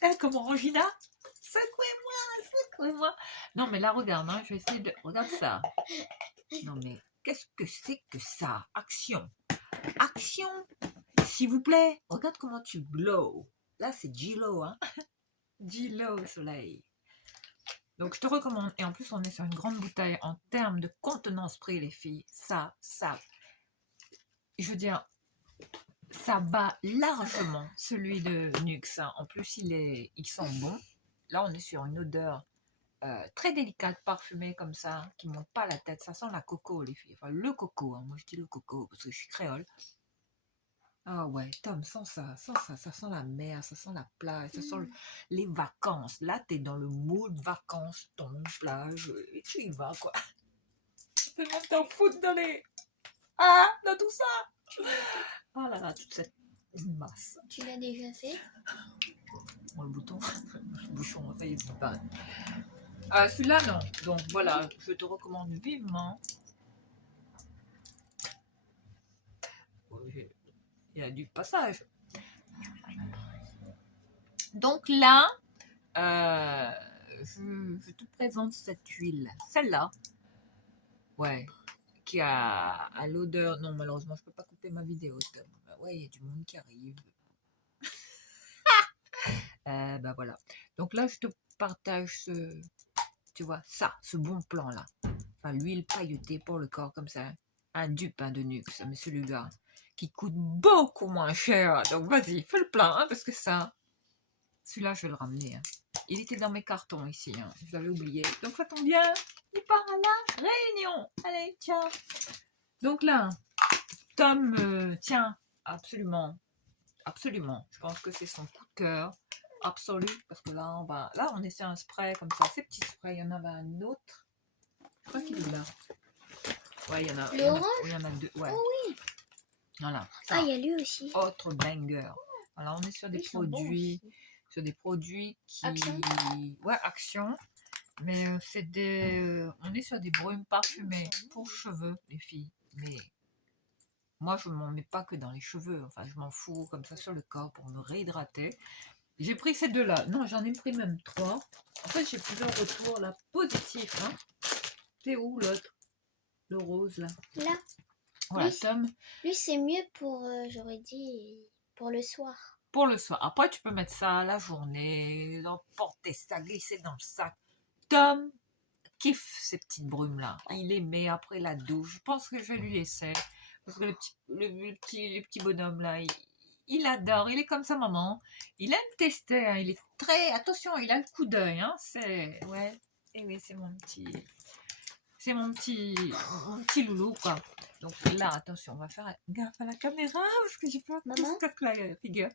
Hein, comme Regina, secouez-moi, secouez-moi. Non, mais là, regarde, hein, je vais essayer de... Regarde ça. Non, mais qu'est-ce que c'est que ça? Action. Action, s'il vous plaît. Regarde comment tu glow. Là, c'est G-Lo, hein. G-Lo au soleil. Donc, je te recommande. Et en plus, on est sur une grande bouteille en termes de contenance prix, les filles. Ça. Je veux dire, ça bat largement celui de Nuxe, hein. En plus, il sent bon. Là, on est sur une odeur très délicate, parfumée comme ça, qui ne monte pas la tête. Ça sent la coco, les filles. Enfin, le coco, hein. Moi, je dis le coco parce que je suis créole. Ah ouais, Tom, sans ça, ça sent la mer, ça sent la plage, ça sent les vacances. Là, t'es dans le mood vacances, ton plage, et tu y vas, quoi. Tu peux même t'en foutre dans les... Ah, dans tout ça. Oh là là, toute cette masse. Tu l'as déjà fait? Bon, le bouton, le bouchon, ça y est, c'est pas... Celui-là, non. Donc voilà, je te recommande vivement. Il y a du passage. Donc là, je te présente cette huile. Celle-là, ouais, qui a l'odeur... Non, malheureusement, je ne peux pas couper ma vidéo. Ouais, il y a du monde qui arrive. Ben voilà. Donc là, je te partage ce... Tu vois, ça, ce bon plan-là. Enfin, l'huile pailletée pour le corps, comme ça. Un dupe de Nuxe, mais celui-là, qui coûte beaucoup moins cher. Donc vas-y, fais le plein, hein, parce que ça... Celui-là, je vais le ramener. Hein. Il était dans mes cartons ici. Hein. Je l'avais oublié. Donc ça tombe bien. Il part à la réunion. Allez, ciao. Donc là, Tom tient absolument. Absolument. Je pense que c'est son coup de cœur absolu. Parce que là, on essaie un spray comme ça. Ces petits sprays, il y en avait un autre. Je crois qu'il est là. Ouais, il y en a. Il y en a deux. Ouais. Oh oui. Voilà. Ça, il y a lui aussi. Autre banger. Voilà, on est sur des produits. Sur des produits qui... Action. Ouais, Action. Mais c'est des... on est sur des brumes parfumées pour cheveux, les filles. Mais moi, je ne m'en mets pas que dans les cheveux. Enfin, je m'en fous comme ça sur le corps pour me réhydrater. J'ai pris ces deux-là. Non, j'en ai pris même 3. En fait, j'ai plusieurs retours là, positifs. Hein. C'est où l'autre? Le rose, là. Là. Voilà, Tom. Lui, c'est mieux pour, j'aurais dit, pour le soir. Pour le soir. Après, tu peux mettre ça la journée, emporter ça, glisser dans le sac. Tom kiffe ces petites brumes-là. Il les met après la douche. Je pense que je vais lui laisser. Parce que le petit bonhomme-là, il adore. Il est comme sa maman. Il aime tester. Hein. Il est très... Attention, il a le coup d'œil. Hein. C'est... Ouais. Et oui, c'est mon petit... C'est mon petit loulou, quoi. Donc là, attention, on va faire gaffe à la caméra parce que j'ai peur que Maman, se casse la figure.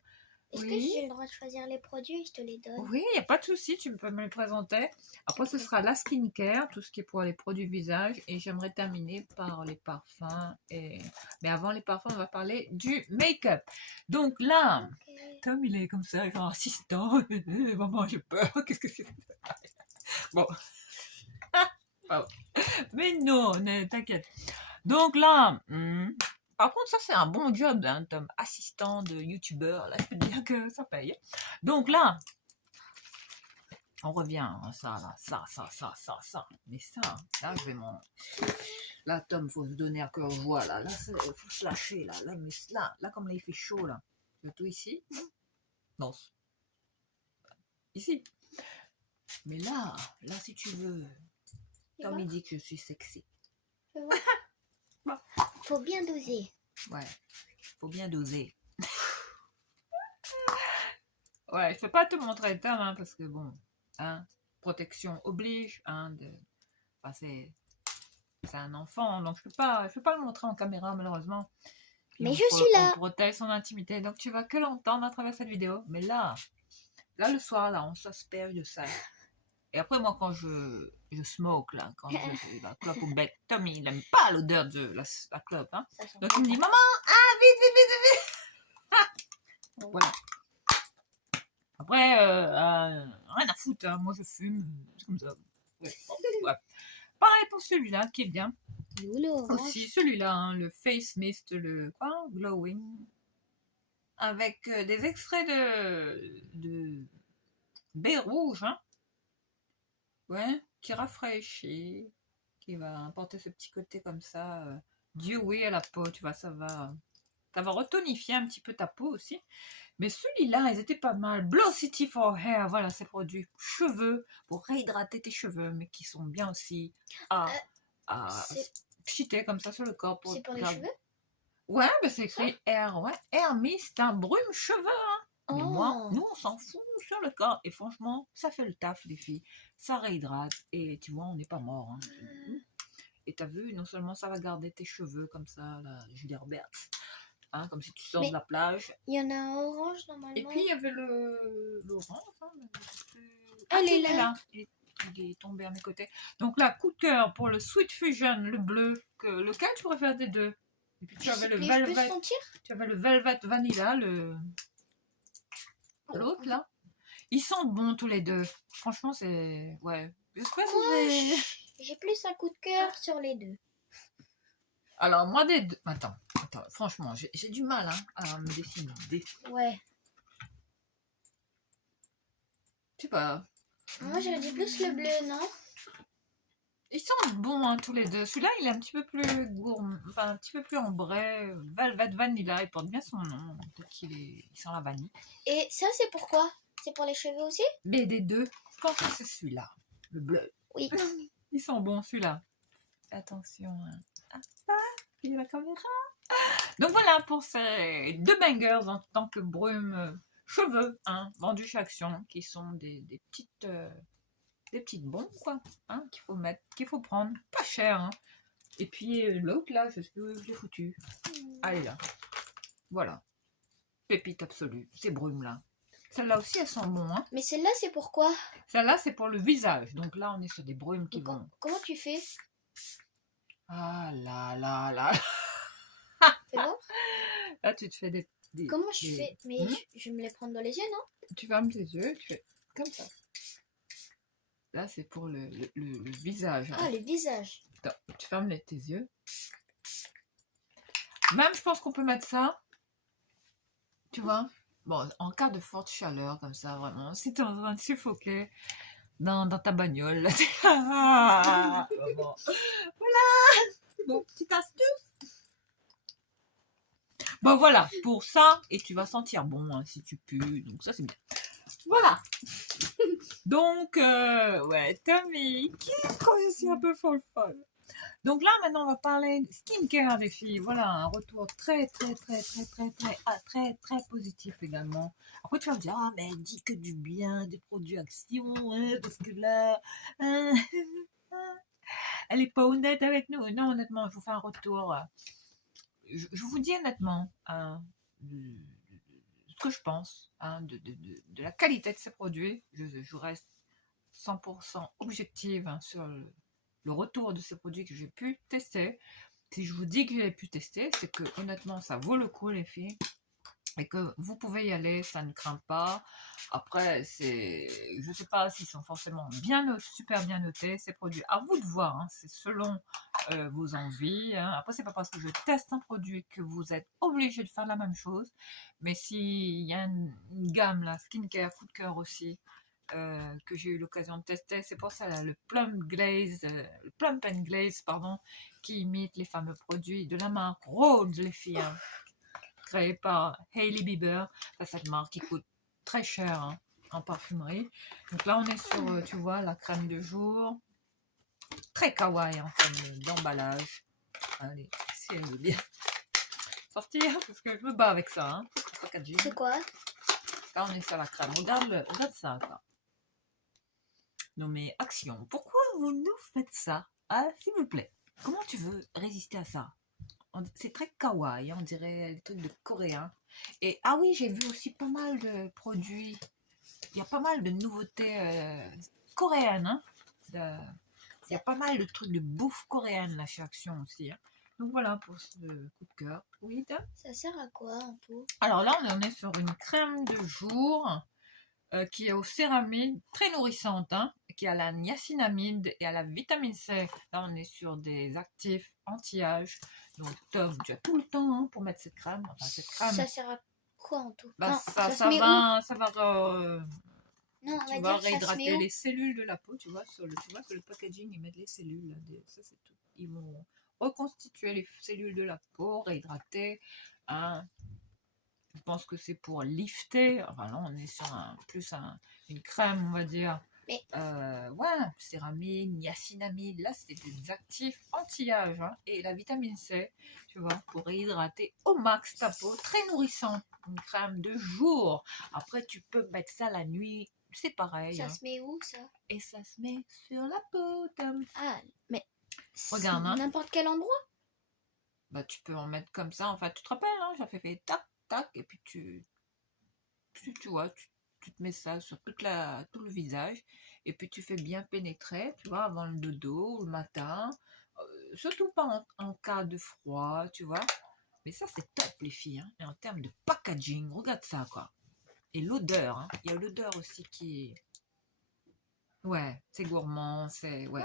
est-ce que j'ai le droit de choisir les produits et je te les donne? Oui, il n'y a pas de souci, tu peux me les présenter. Après, ce sera la skincare, tout ce qui est pour les produits visage. Et j'aimerais terminer par les parfums. Mais avant les parfums, on va parler du make-up. Donc là, Tom, il est comme ça, il est insistant. Maman, j'ai peur. Qu'est-ce que c'est? Bon. Mais non, t'inquiète. Donc là, par contre, ça c'est un bon job, hein, Tom, assistant de youtubeur. Là, je peux te dire que ça paye. Donc là, on revient à ça, là, ça. Mais ça, là, je vais m'en... Là, Tom, faut se donner à cœur joie, là. Là, faut se lâcher, là. Là, mais là, comme là, il fait chaud, là. Tu veux tout ici? Non. Ici. Mais là, si tu veux... Tom, il dit que je suis sexy. Faut bien doser. Ouais, faut bien doser. Ouais, je peux pas te montrer Tom, hein, parce que bon, hein, protection oblige, hein, enfin, c'est un enfant, donc je peux pas le montrer en caméra malheureusement. Puis mais je suis là. On protège son intimité, donc tu vas que l'entendre à travers cette vidéo. Mais là le soir, là, on s'asperge de ça. Et après, moi, quand je smoke, là, quand je la clope au bec, Tom, il n'aime pas l'odeur de la clope. Hein. Donc, il me dit, maman, vite. Voilà. Après, rien à foutre, hein. Moi, je fume, c'est comme ça. Ouais. Ouais. Pareil pour celui-là, qui est bien. Aussi, celui-là, hein, le Face Mist, le quoi, Glowing, avec des extraits de baie rouge, hein. Ouais, qui rafraîchit, qui va apporter ce petit côté comme ça, dewy à la peau, tu vois, ça va retonifier un petit peu ta peau aussi. Mais celui-là, ils étaient pas mal. Glow City for Hair, voilà, ces produits cheveux, pour réhydrater tes cheveux, mais qui sont bien aussi à cheater comme ça sur le corps. C'est pour les cheveux? Ouais, bah c'est écrit Air, ouais. Air Mist, un brume cheveux. Mais moi, Oh. nous, on s'en fout sur le corps. Et franchement, ça fait le taf, les filles. Ça réhydrate. Et tu vois, on n'est pas mort. Hein. Et t'as vu, non seulement ça va garder tes cheveux comme ça, là, Julia Roberts, hein, comme si tu sors de Mais la plage. il y en a un orange Et normalement. puis, il y avait l'orange. Hein, Elle il est est là. là. Il est tombé à mes côtés. Donc là, coup de cœur pour le Sweet Fusion, le bleu. Lequel tu préfères des deux? Et puis tu Je avais sais le plus, je peux Velvet. sentir? Tu avais le Velvet Vanilla, l'autre là. Ils sentent bons tous les deux. Franchement, c'est. Ouais. J'espère que je Moi, vais. j'ai plus un coup de cœur sur les deux. Alors, moi, des deux. Attends. Franchement, j'ai du mal hein, à me décider. Ouais. Je sais pas. Moi, j'aurais dit plus le bleu, non? Ils sentent bons hein, tous les deux. Celui-là, il est un petit peu plus gourmand. Enfin, un petit peu plus ambré. Velvet Vanilla, il porte bien son nom. Peut-être il sent la vanille. Et ça, c'est pourquoi? C'est pour les cheveux aussi? Mais des deux, je pense que c'est celui-là. Le bleu. Oui. Ils sont bons, celui-là. Attention. Hein. Il est la caméra. Donc voilà pour ces deux bangers en tant que brume cheveux, hein, vendus chez Action, qui sont des petites bombes, quoi, hein, qu'il faut mettre, qu'il faut prendre, pas cher. Hein. Et puis l'autre là, je sais où je l'ai foutu. Allez là. Voilà. Pépite absolue, ces brumes là. Celles-là aussi, elles sont bonnes. Hein. Mais celle-là, c'est pourquoi? Celle-là, c'est pour le visage. Donc là, on est sur des brumes qui vont. Comment tu fais? Ah là là là. Fais voir. Là, tu te fais des. Comment je fais? Mais Hmm? je vais me les prendre dans les yeux, non? Tu fermes tes yeux, tu fais comme ça. Là, c'est pour le visage. Hein. Ah, le visage. Attends, tu fermes tes yeux. Même, je pense qu'on peut mettre ça. Tu vois? Bon, en cas de forte chaleur, comme ça, vraiment. Si tu es en train de suffoquer dans ta bagnole. Ah, bon. Voilà! Bon, petite astuce. Bon, voilà, pour ça. Et tu vas sentir bon hein, si tu pues. Donc, ça, c'est bien. Voilà. Donc, ouais, Tommy, qui quand je suis un peu folle. Donc là, maintenant, on va parler de skincare des filles. Voilà, un retour très positif également. Après, tu vas me dire, ah, mais elle dit que du bien des produits Action, hein, parce que là, hein, elle n'est pas honnête avec nous. Non, honnêtement, je vous fais un retour. Je vous dis honnêtement, hein, ce que je pense hein, de la qualité de ces produits. Je reste 100% objective hein, sur le retour de ces produits que j'ai pu tester. Si je vous dis que j'ai pu tester, c'est que honnêtement, ça vaut le coup, les filles. Et que vous pouvez y aller, ça ne craint pas. Après, je ne sais pas s'ils sont forcément super bien notés, ces produits. À vous de voir, hein, c'est selon vos envies. Hein. Après, c'est pas parce que je teste un produit que vous êtes obligé de faire la même chose. Mais s'il y a une gamme, là, skincare, coup de cœur aussi, que j'ai eu l'occasion de tester, c'est pour ça là, le Plump and Glaze, pardon, qui imite les fameux produits de la marque Rhodes, les filles. Hein créé par Hailey Bieber. Cette marque qui coûte très cher hein, en parfumerie. Donc là, on est sur, tu vois, la crème de jour. Très kawaii en termes d'emballage. Allez, si elle veut bien sortir, parce que je me bats avec ça. Hein. C'est quoi? Là, on est sur la crème. Regarde ça. Quoi. Non mais, Action, pourquoi vous nous faites ça ah, s'il vous plaît. Comment tu veux résister à ça c'est très kawaii, on dirait des trucs de coréen. Et ah oui, j'ai vu aussi pas mal de produits. Il y a pas mal de nouveautés coréennes. Hein. Il y a pas mal de trucs de bouffe coréenne là chez Action aussi. Hein. Donc voilà pour ce coup de cœur. Oui, ça sert à quoi un peu? Alors là, on est sur une crème de jour qui est au céramide, très nourrissante, hein, qui a la niacinamide et à la vitamine C. Là, on est sur des actifs anti-âge. Donc, Tom, tu as tout le temps hein, pour mettre cette crème. Enfin, cette crème. Ça sert à quoi en tout? Bah, Non, ça va non, on tu va vas dire, ça se met réhydrater où? les cellules de la peau. Tu vois, sur le packaging, ils mettent les cellules. Ça, c'est tout. Ils vont reconstituer les cellules de la peau, réhydrater. Hein. Je pense que c'est pour lifter. Enfin, là, on est sur une crème, on va dire. Mais- Ouais, céramide, niacinamide, là c'est des actifs anti-âge, hein, et la vitamine C, tu vois, pour réhydrater au max ta peau, très nourrissant, une crème de jour. Après tu peux mettre ça la nuit, c'est pareil, Ça hein. se met où, ça? Et ça se met sur la peau, Tom. Ah, mais Regarde, hein. n'importe quel endroit? Bah tu peux en mettre comme ça, enfin tu te rappelles, hein, j'ai fait tac, tac, et puis tu vois, tu te mets ça sur tout le visage, et puis tu fais bien pénétrer, tu vois, avant le dodo, ou le matin, surtout pas en cas de froid, tu vois. Mais ça, c'est top, les filles, hein. Et en termes de packaging, regarde ça, quoi. Et l'odeur, hein. Il y a l'odeur aussi qui est... Ouais, c'est gourmand, c'est... Ouais.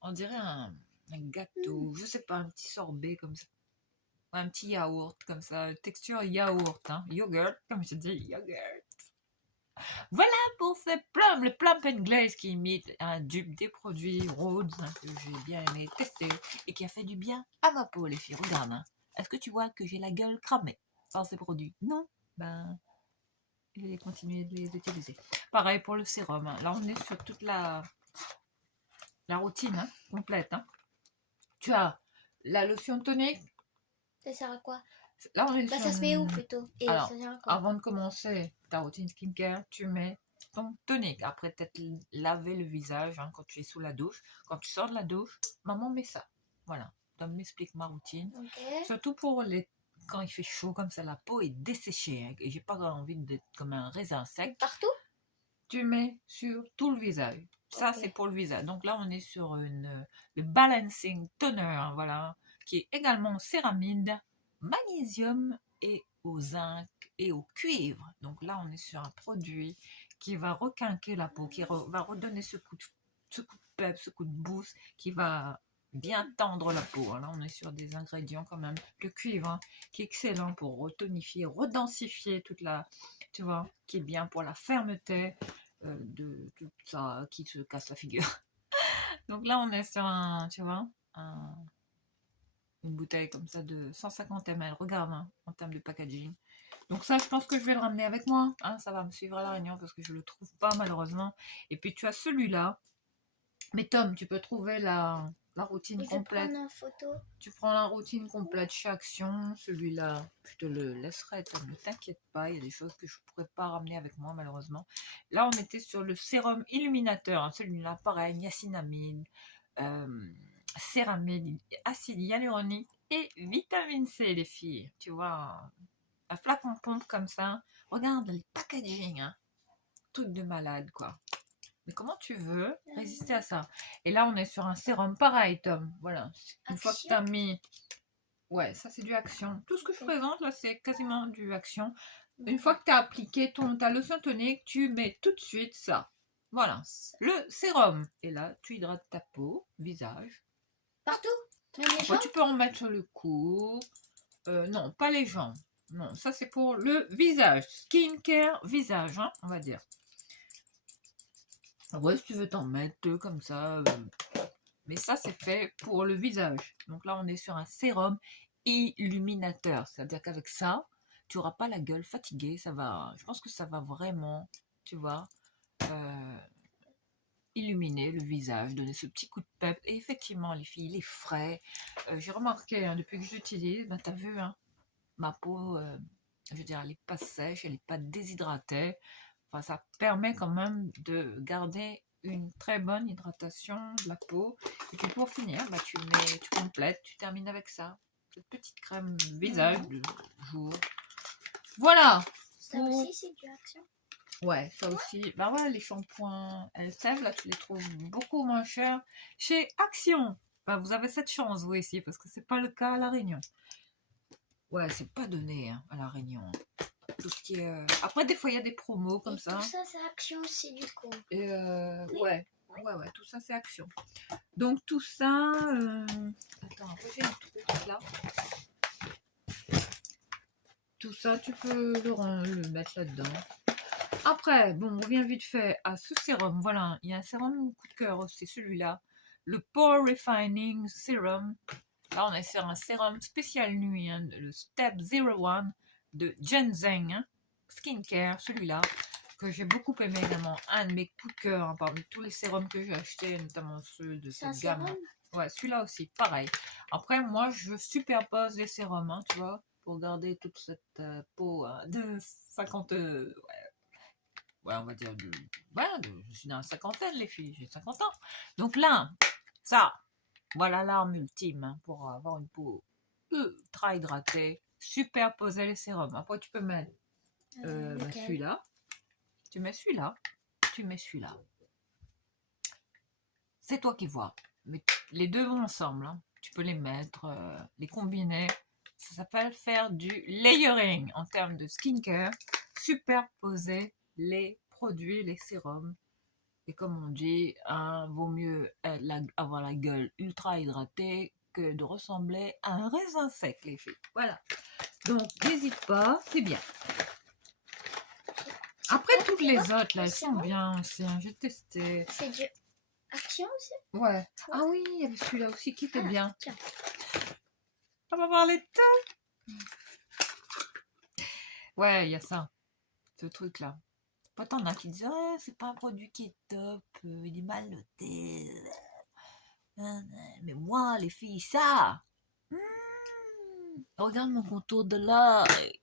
On dirait un gâteau, je sais pas, un petit sorbet comme ça. Un petit yaourt comme ça, texture yaourt, hein. Yogurt, comme je dis, yogurt. Voilà pour ce plum, le Plump and Glaze qui imite un dupe des produits Rhodes, hein, que j'ai bien aimé tester et qui a fait du bien à ma peau, les filles. Regarde, hein. Est-ce que tu vois que j'ai la gueule cramée par ces produits? Non. Ben, je vais continuer de les utiliser. Pareil pour le sérum, hein. Là, on est sur toute la routine, hein, complète, hein. Tu as la lotion tonique. Ça sert à quoi? Là, on est Bah, sur ça se met où, plutôt? Et Alors, ça sert à quoi? avant de commencer ta routine skincare, tu mets ton tonique. Après, peut-être laver le visage, hein, quand tu es sous la douche. Quand tu sors de la douche, maman met ça. Voilà. Tom m'explique ma routine. Ok. Surtout quand il fait chaud comme ça, la peau est desséchée, hein, et j'ai pas envie d'être comme un raisin sec. Partout? Tu mets sur tout le visage. Ça, Ok. c'est pour le visage. Donc là, on est sur le Balancing Toner, hein, voilà, qui est également céramide, magnésium et au zinc et au cuivre. Donc là, on est sur un produit qui va requinquer la peau, qui va redonner ce coup de pep, ce coup de boost, qui va bien tendre la peau. Là, on est sur des ingrédients quand même. Le cuivre, hein, qui est excellent pour retonifier, redensifier toute la... Tu vois, qui est bien pour la fermeté de tout ça, qui se casse la figure. Donc là, on est sur tu vois, une bouteille comme ça de 150 ml. Regarde, hein, en termes de packaging. Donc ça, je pense que je vais le ramener avec moi, hein, ça va me suivre à la Réunion parce que je le trouve pas malheureusement. Et puis tu as celui-là. Mais Tom, tu peux trouver la routine Et je vais complète. prendre en photo. Tu prends la routine complète chez Action. Celui-là, je te le laisserai, Tom, ne t'inquiète pas. Il y a des choses que je ne pourrais pas ramener avec moi, malheureusement. Là, on était sur le sérum illuminateur, hein. Celui-là, pareil, niacinamide, céramide, acide hyaluronique et vitamine C, les filles. Tu vois, un flacon pompe comme ça. Regarde les packaging, hein. Truc de malade, quoi. Mais comment tu veux résister à ça? Et là, on est sur un sérum pareil, Tom. Voilà. Une fois que tu as mis... Ouais, ça, c'est du Action. Tout ce que je présente, là, c'est quasiment du Action. Une fois que tu as appliqué ta lotion tonique, tu mets tout de suite ça. Voilà. Le sérum. Et là, tu hydrates ta peau, visage. Partout? Même les Après, jambes? tu peux en mettre sur le cou. Non, pas les jambes. Non, ça, c'est pour le visage. Skincare visage, hein, on va dire. Ouais, si tu veux t'en mettre deux comme ça. Mais ça, c'est fait pour le visage. Donc là, on est sur un sérum illuminateur. C'est-à-dire qu'avec ça, tu n'auras pas la gueule fatiguée. Ça va, je pense que ça va vraiment, tu vois, illuminer le visage, donner ce petit coup de pep. Et effectivement, les filles, il est frais. J'ai remarqué, hein, depuis que j'utilise, ben, tu as vu, hein, ma peau, je veux dire, elle n'est pas sèche, elle n'est pas déshydratée. Enfin, ça permet quand même de garder une très bonne hydratation de la peau. Et puis pour finir, bah, tu complètes, tu termines avec ça. Cette petite crème visage de jour. Voilà. Ça aussi, c'est du Action. Ouais, ça aussi. Bah ouais, les shampoings LSF, là, tu les trouves beaucoup moins chers chez Action. Bah, vous avez cette chance, vous ici, parce que c'est pas le cas à La Réunion. Ouais, c'est pas donné, hein, à La Réunion. Tout ce qui est... Après, des fois, il y a des promos comme Et ça. tout ça, c'est Action aussi, du coup. Et ouais, tout ça, c'est Action. Donc, tout ça... Attends, après, j'ai un truc là. Tout ça, tu peux le mettre là-dedans. Après, bon, on revient vite fait à ce sérum. Voilà, il y a un sérum coup de cœur, c'est celui-là. Le Pore Refining Serum. Là, on est sur un sérum spécial nuit, hein, le Step 01 de Ginseng, hein, Skincare, celui-là. que j'ai beaucoup aimé également. Un de mes coups de cœur hein, parmi tous les sérums que j'ai achetés, notamment ceux de C'est un cette gamme. sérum? Ouais, celui-là aussi, pareil. Après, moi, je superpose les sérums, hein, tu vois, pour garder toute cette peau de 50... ouais, on va dire, je suis dans la cinquantaine, les filles, j'ai 50 ans. Donc là, ça, voilà l'arme ultime hein, pour avoir une peau ultra hydratée. Superposer les sérums. Après, tu peux mettre Lequel? celui-là. Tu mets celui-là. Tu mets celui-là. C'est toi qui vois. Mais les deux vont ensemble. Hein. Tu peux les mettre, les combiner. Ça s'appelle faire du layering en termes de skincare. Superposer les produits, les sérums. Et comme on dit, hein, vaut mieux avoir la gueule ultra hydratée que de ressembler à un raisin sec, les filles. Voilà. Donc, n'hésite pas, c'est bien. Après, toutes les autres, là, elles sont bien aussi. Hein. J'ai testé. C'est du Action aussi? Ouais. Ah oui, il y avait celui-là aussi qui était bien. Tiens. On va parler de tout. Ouais, il y a ça. Ce truc-là. Pas t'en as qui disent oh, c'est pas un produit qui est top, il est mal noté. Mais moi, les filles, ça. Regarde mon contour de l'œil.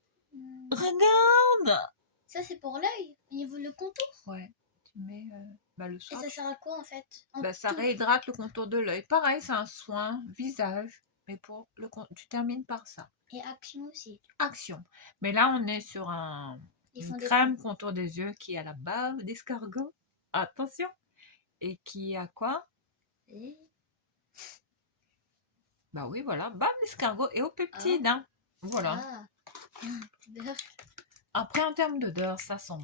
Regarde. Ça, c'est pour l'œil, au niveau le contour. Ouais. Tu mets le Et soir. ça sert à quoi en fait? Ça réhydrate le contour de l'œil. Pareil, c'est un soin visage. Mais pour le tu termines par ça. Et Action aussi. Action. Mais là, on est sur une crème contour des yeux qui a la bave d'escargot. Attention. Et qui a quoi? Bah oui, voilà. Bave d'escargot et au peptide. Hein. Voilà. Après, en termes d'odeur, ça sent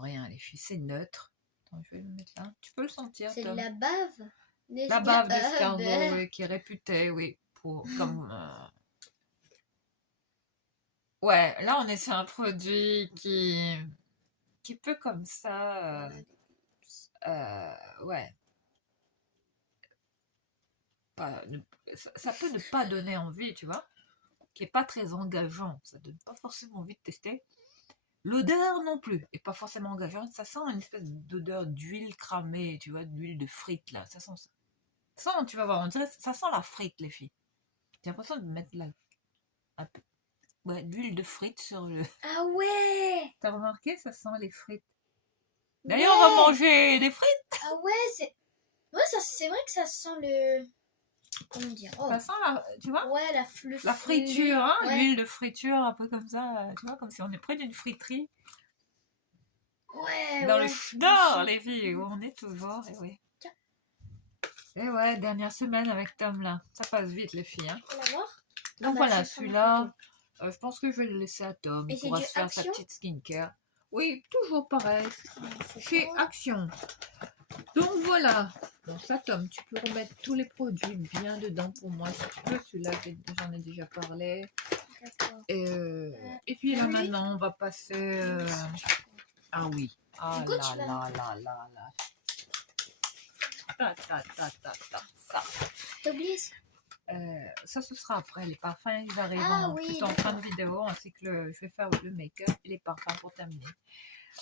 rien, les filles. C'est neutre. Attends, je vais le mettre là. Tu peux le sentir, C'est de Tom. la bave? La bave d'escargot, oui, qui est réputée, oui, pour comme... Ouais, là, on est sur un produit qui peut comme ça... ouais. Ça peut ne pas donner envie, tu vois. Qui est pas très engageant. Ça donne pas forcément envie de tester. L'odeur non plus est pas forcément engageante. Ça sent une espèce d'odeur d'huile cramée, tu vois, d'huile de frites, là. Ça sent ça. Ça, tu vas voir, on dirait ça sent la frite, les filles. J'ai l'impression de mettre un peu d'huile de frites sur le... Ah ouais! T'as remarqué, ça sent les frites. D'ailleurs, on va manger des frites. Ah ouais, c'est vrai que ça sent le... Comment dire? Ça sent tu vois? Ouais, la friture, hein, l'huile de friture, un peu comme ça, tu vois, comme si on est près d'une friterie. Ouais, dans le Nord, les filles, où on est toujours, et oui. Et ouais, dernière semaine avec Tom, là. Ça passe vite, les filles, hein. On va voir. Donc voilà, celui-là, je pense que je vais le laisser à Tom. Et il pourra se faire sa petite skincare. Oui, toujours pareil. Chez Action. Donc voilà. Bon, ça, Tom, tu peux remettre tous les produits bien dedans pour moi, si tu peux. Celui-là, j'en ai déjà parlé. Et puis là, maintenant, on va passer... Ah oui. Ah là là là là là. Ça. T'as oublié ça? Ça, ce sera après. Les parfums, ils arrivent plutôt en fin de vidéo, ainsi que je vais faire le make-up et les parfums pour terminer.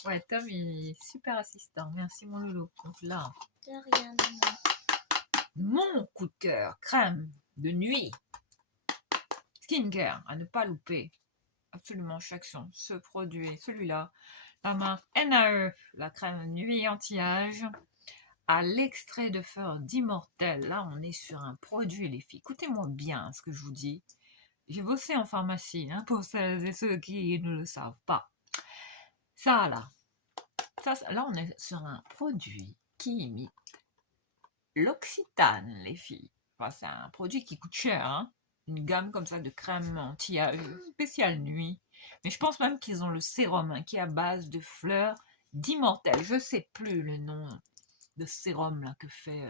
Ouais, Tom, il est super assistant. Merci, mon loulou. Donc là, de rien, maman. Mon coup de cœur, crème de nuit. Skincare, à ne pas louper. Absolument chaque son. Ce produit, celui-là. La marque NAE, la crème nuit anti-âge. À l'extrait de fleurs d'immortel. Là, on est sur un produit, les filles. Écoutez-moi bien ce que je vous dis. J'ai bossé en pharmacie, hein, pour celles et ceux qui ne le savent pas. Ça, là, on est sur un produit qui imite l'Occitane, les filles. Enfin, c'est un produit qui coûte cher, hein. Une gamme comme ça de crème anti-âge spéciale nuit. Mais je pense même qu'ils ont le sérum hein, qui est à base de fleurs d'immortel. Je ne sais plus le nom de sérum là, que fait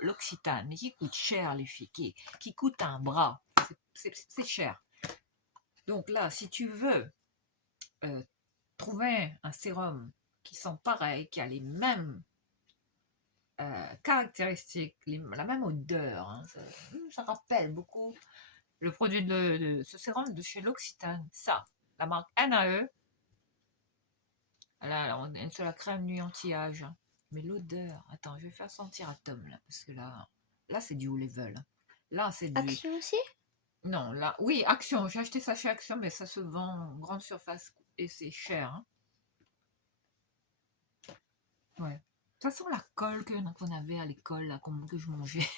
l'Occitane, mais qui coûte cher, les filles, qui coûte un bras. C'est cher. Donc là, si tu veux trouver un sérum qui sent pareil, qui a les mêmes caractéristiques, la même odeur, hein, ça rappelle beaucoup le produit de ce sérum de chez l'Occitane. Ça, la marque NAE, Là, on est sur la crème nuit anti-âge. Hein. Mais l'odeur, attends, je vais faire sentir à Tom là, parce que là c'est du haut level. Hein. Là, c'est du. Action aussi? Non, là, oui, Action. J'ai acheté ça chez Action, mais ça se vend en grande surface et c'est cher. Hein. Ouais. Ça sent la colle qu'on avait à l'école, là, que je mangeais.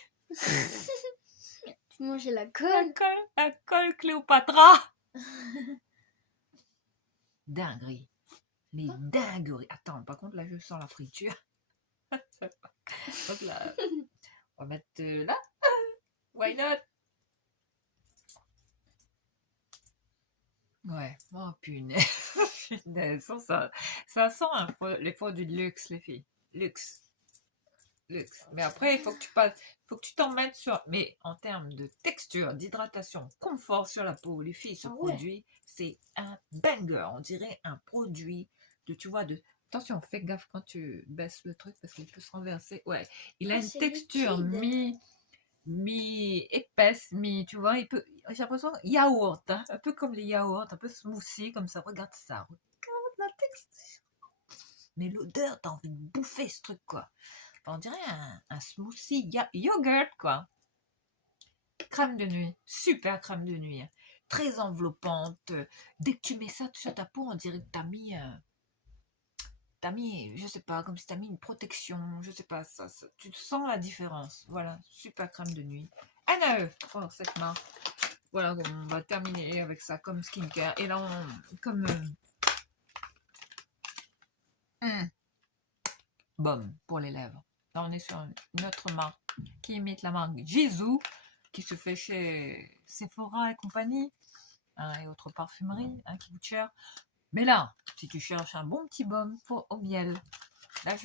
Tu mangeais la colle? La colle Cléopatra. Dinguerie. Les dingueries. Attends, par contre, là, je sens la friture. Hop là. On va mettre là. Why not? Ouais. Oh, punaise. Punaise. Ça sent les produits de luxe, les filles. Luxe. Mais après, il faut que tu t'en mettes sur. Mais en termes de texture, d'hydratation, confort sur la peau, les filles, ce produit, c'est un banger. On dirait un produit tu vois, attention, fais gaffe quand tu baisses le truc parce qu'il peut se renverser. Ouais, il a une texture mi-épaisse, tu vois, j'ai l'impression yaourt, hein, un peu comme les yaourts, un peu smoothie, comme ça. Regarde ça, regarde la texture. Mais l'odeur, t'as envie de bouffer ce truc, quoi. On dirait un smoothie yogurt, quoi. Crème de nuit, super crème de nuit. Hein. Très enveloppante. Dès que tu mets ça sur ta peau, on dirait que t'as mis, je sais pas, comme si t'as mis une protection. Je sais pas, tu sens la différence. Voilà, super crème de nuit. NAE, oh, cette marque. Voilà, on va terminer avec ça comme skincare. Et là, comme baume pour les lèvres. Là, on est sur une autre marque qui imite la marque Jisoo, qui se fait chez Sephora et compagnie, hein, et autres parfumeries, hein, qui coûtent cher. Mais là, si tu cherches un bon petit baume au miel, là,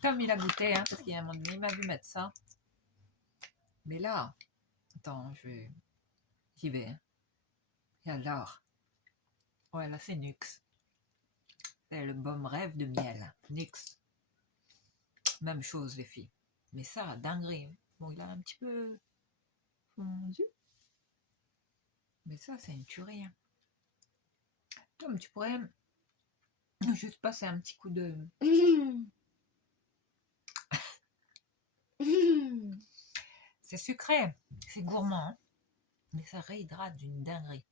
comme il a goûté, hein, parce qu'il y a un moment donné, il m'a vu mettre ça. Mais là, attends, j'y vais. Hein. J'adore. Ouais, là, c'est Nuxe. C'est le baume rêve de miel. Nuxe. Même chose, les filles. Mais ça, dinguerie. Bon, il a un petit peu fondu. Mais ça, c'est une tuerie. Hein. Tom, tu pourrais juste passer un petit coup de... C'est sucré, c'est gourmand, hein. Mais ça réhydrate d'une dinguerie.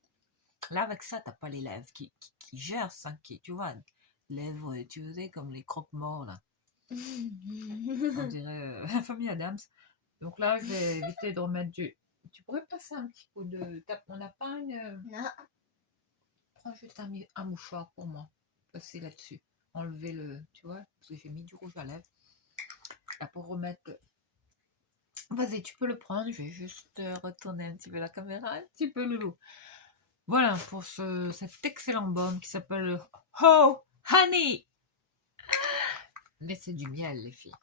Là, avec ça, t'as pas les lèvres qui gèrent ça, tu vois, lèvres, tu sais, comme les croque-morts, là. On dirait la famille Adams. Donc là, je vais éviter de remettre du... Tu pourrais passer un petit coup de... On n'a pas une... Non. Prends juste un mouchoir pour moi. Passer là-dessus. Enlever le... Tu vois, parce que j'ai mis du rouge à lèvres. Là, pour remettre... Vas-y, tu peux le prendre. Je vais juste retourner un petit peu la caméra. Un petit peu, loulou. Voilà, pour cet excellent baume qui s'appelle Oh Honey. Mais c'est du miel, les filles.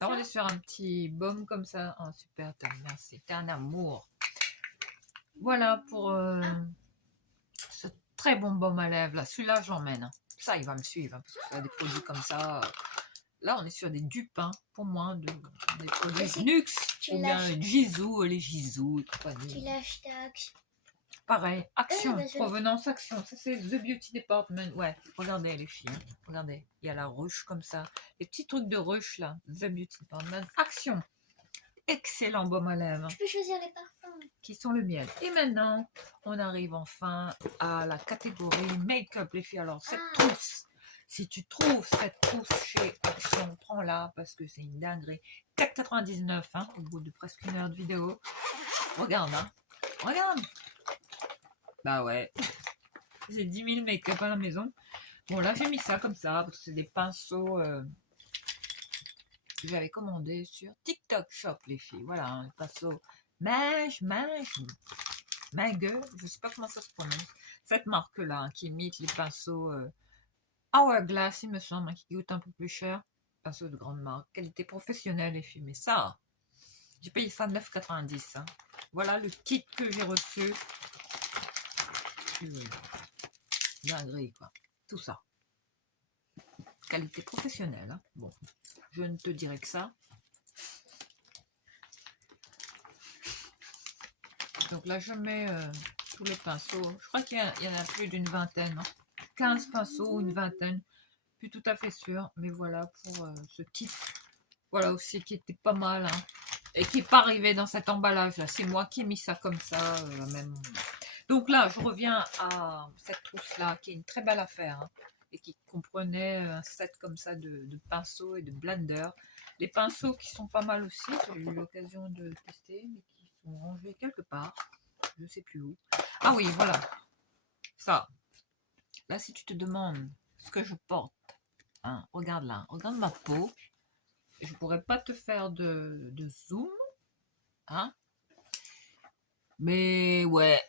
Là, on est sur un petit baume comme ça. Oh, super, merci. T'es un amour. Voilà pour ce très bon baume à lèvres. Là, celui-là, j'emmène. Ça, il va me suivre. Hein, parce que ça a des produits comme ça. Là, on est sur des dupes, hein, pour moi, des produits Nuxe. Ou bien Jisoo, les Jisoo et compagnie. Tu l'as acheté à Action. Pareil, Action, provenance Action. Ça, c'est The Beauty Department. Ouais, regardez les filles. Hein. Regardez, il y a la ruche comme ça. Les petits trucs de ruche, là. The Beauty Department. Action. Excellent baume à lèvres. Tu peux choisir les parfums. Qui sont le miel. Et maintenant, on arrive enfin à la catégorie make-up, les filles. Alors, cette trousse. Si tu trouves cette trousse chez Action, prends-la parce que c'est une dinguerie. 4,99 hein, au bout de presque une heure de vidéo. Regarde, hein. Regarde. Bah ouais. J'ai 10 000 make-up à la maison. Bon, là, j'ai mis ça comme ça parce que c'est des pinceaux que j'avais commandés sur TikTok Shop, les filles. Voilà, un pinceau Mage, je sais pas comment ça se prononce. Cette marque-là, hein, qui imite les pinceaux Hourglass, il me semble, hein, qui coûte un peu plus cher. Pinceau de grande marque. Qualité professionnelle, les filles. Mais ça, j'ai payé ça 9,90. Hein. Voilà le kit que j'ai reçu. Dinguerie, quoi. Tout ça. Qualité professionnelle. Hein. Bon, je ne te dirai que ça. Donc là, je mets tous les pinceaux. Je crois qu'il y en a plus d'une vingtaine. Hein. 15 pinceaux, une vingtaine. Plus tout à fait sûre, mais voilà pour ce kit. Voilà aussi qui était pas mal, hein, et qui n'est pas arrivé dans cet emballage là. C'est moi qui ai mis ça comme ça, même. Donc là, je reviens à cette trousse là, qui est une très belle affaire, hein, et qui comprenait un set comme ça de pinceaux et de blender. Les pinceaux qui sont pas mal aussi, j'ai eu l'occasion de tester, mais qui sont rangés quelque part, je sais plus où. Ah oui, voilà, ça. Là, si tu te demandes ce que je porte, hein, regarde là, regarde ma peau. Je pourrais pas te faire de zoom, hein, mais ouais.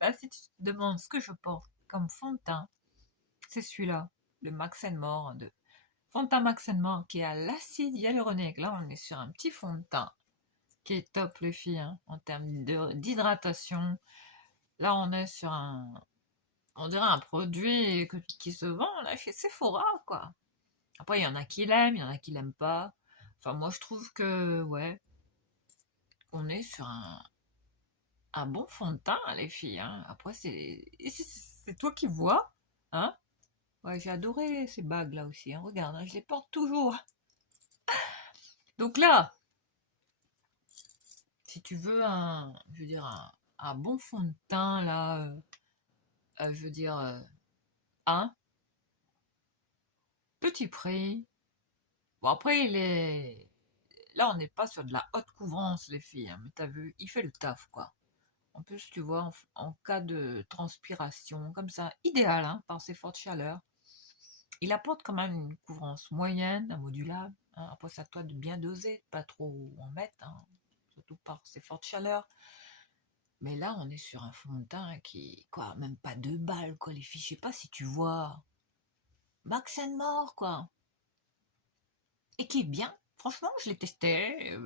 Là, si tu te demandes ce que je porte comme fond de teint, c'est celui-là, le Max More, de fond de teint Max More, qui est à l'acide hyaluronique. Là, on est sur un petit fond de teint qui est top, les filles, hein, en termes d'hydratation. Là, on est sur on dirait un produit qui se vend là chez Sephora, quoi. Après, il y en a qui l'aiment, il y en a qui l'aiment pas. Enfin, moi, je trouve que, ouais, on est sur un bon fond de teint, les filles, hein. Après, c'est toi qui vois, hein. Ouais, j'ai adoré ces bagues là aussi, hein. Regarde, hein, je les porte toujours. Donc là, si tu veux je veux dire un bon fond de teint là, je veux dire, un petit prix. Bon après, là on n'est pas sur de la haute couvrance, les filles, hein, mais t'as vu, il fait le taf, quoi. En plus, tu vois, en cas de transpiration, comme ça, idéal, hein, par ses fortes chaleurs. Il apporte quand même une couvrance moyenne, modulable, hein. Après, c'est à toi de bien doser, de pas trop en mettre, hein, surtout par ses fortes chaleurs. Mais là, on est sur un fond de teint qui, quoi, même pas 2 balles, quoi, les filles. Je sais pas si tu vois. Max More, quoi. Et qui est bien. Franchement, je l'ai testé.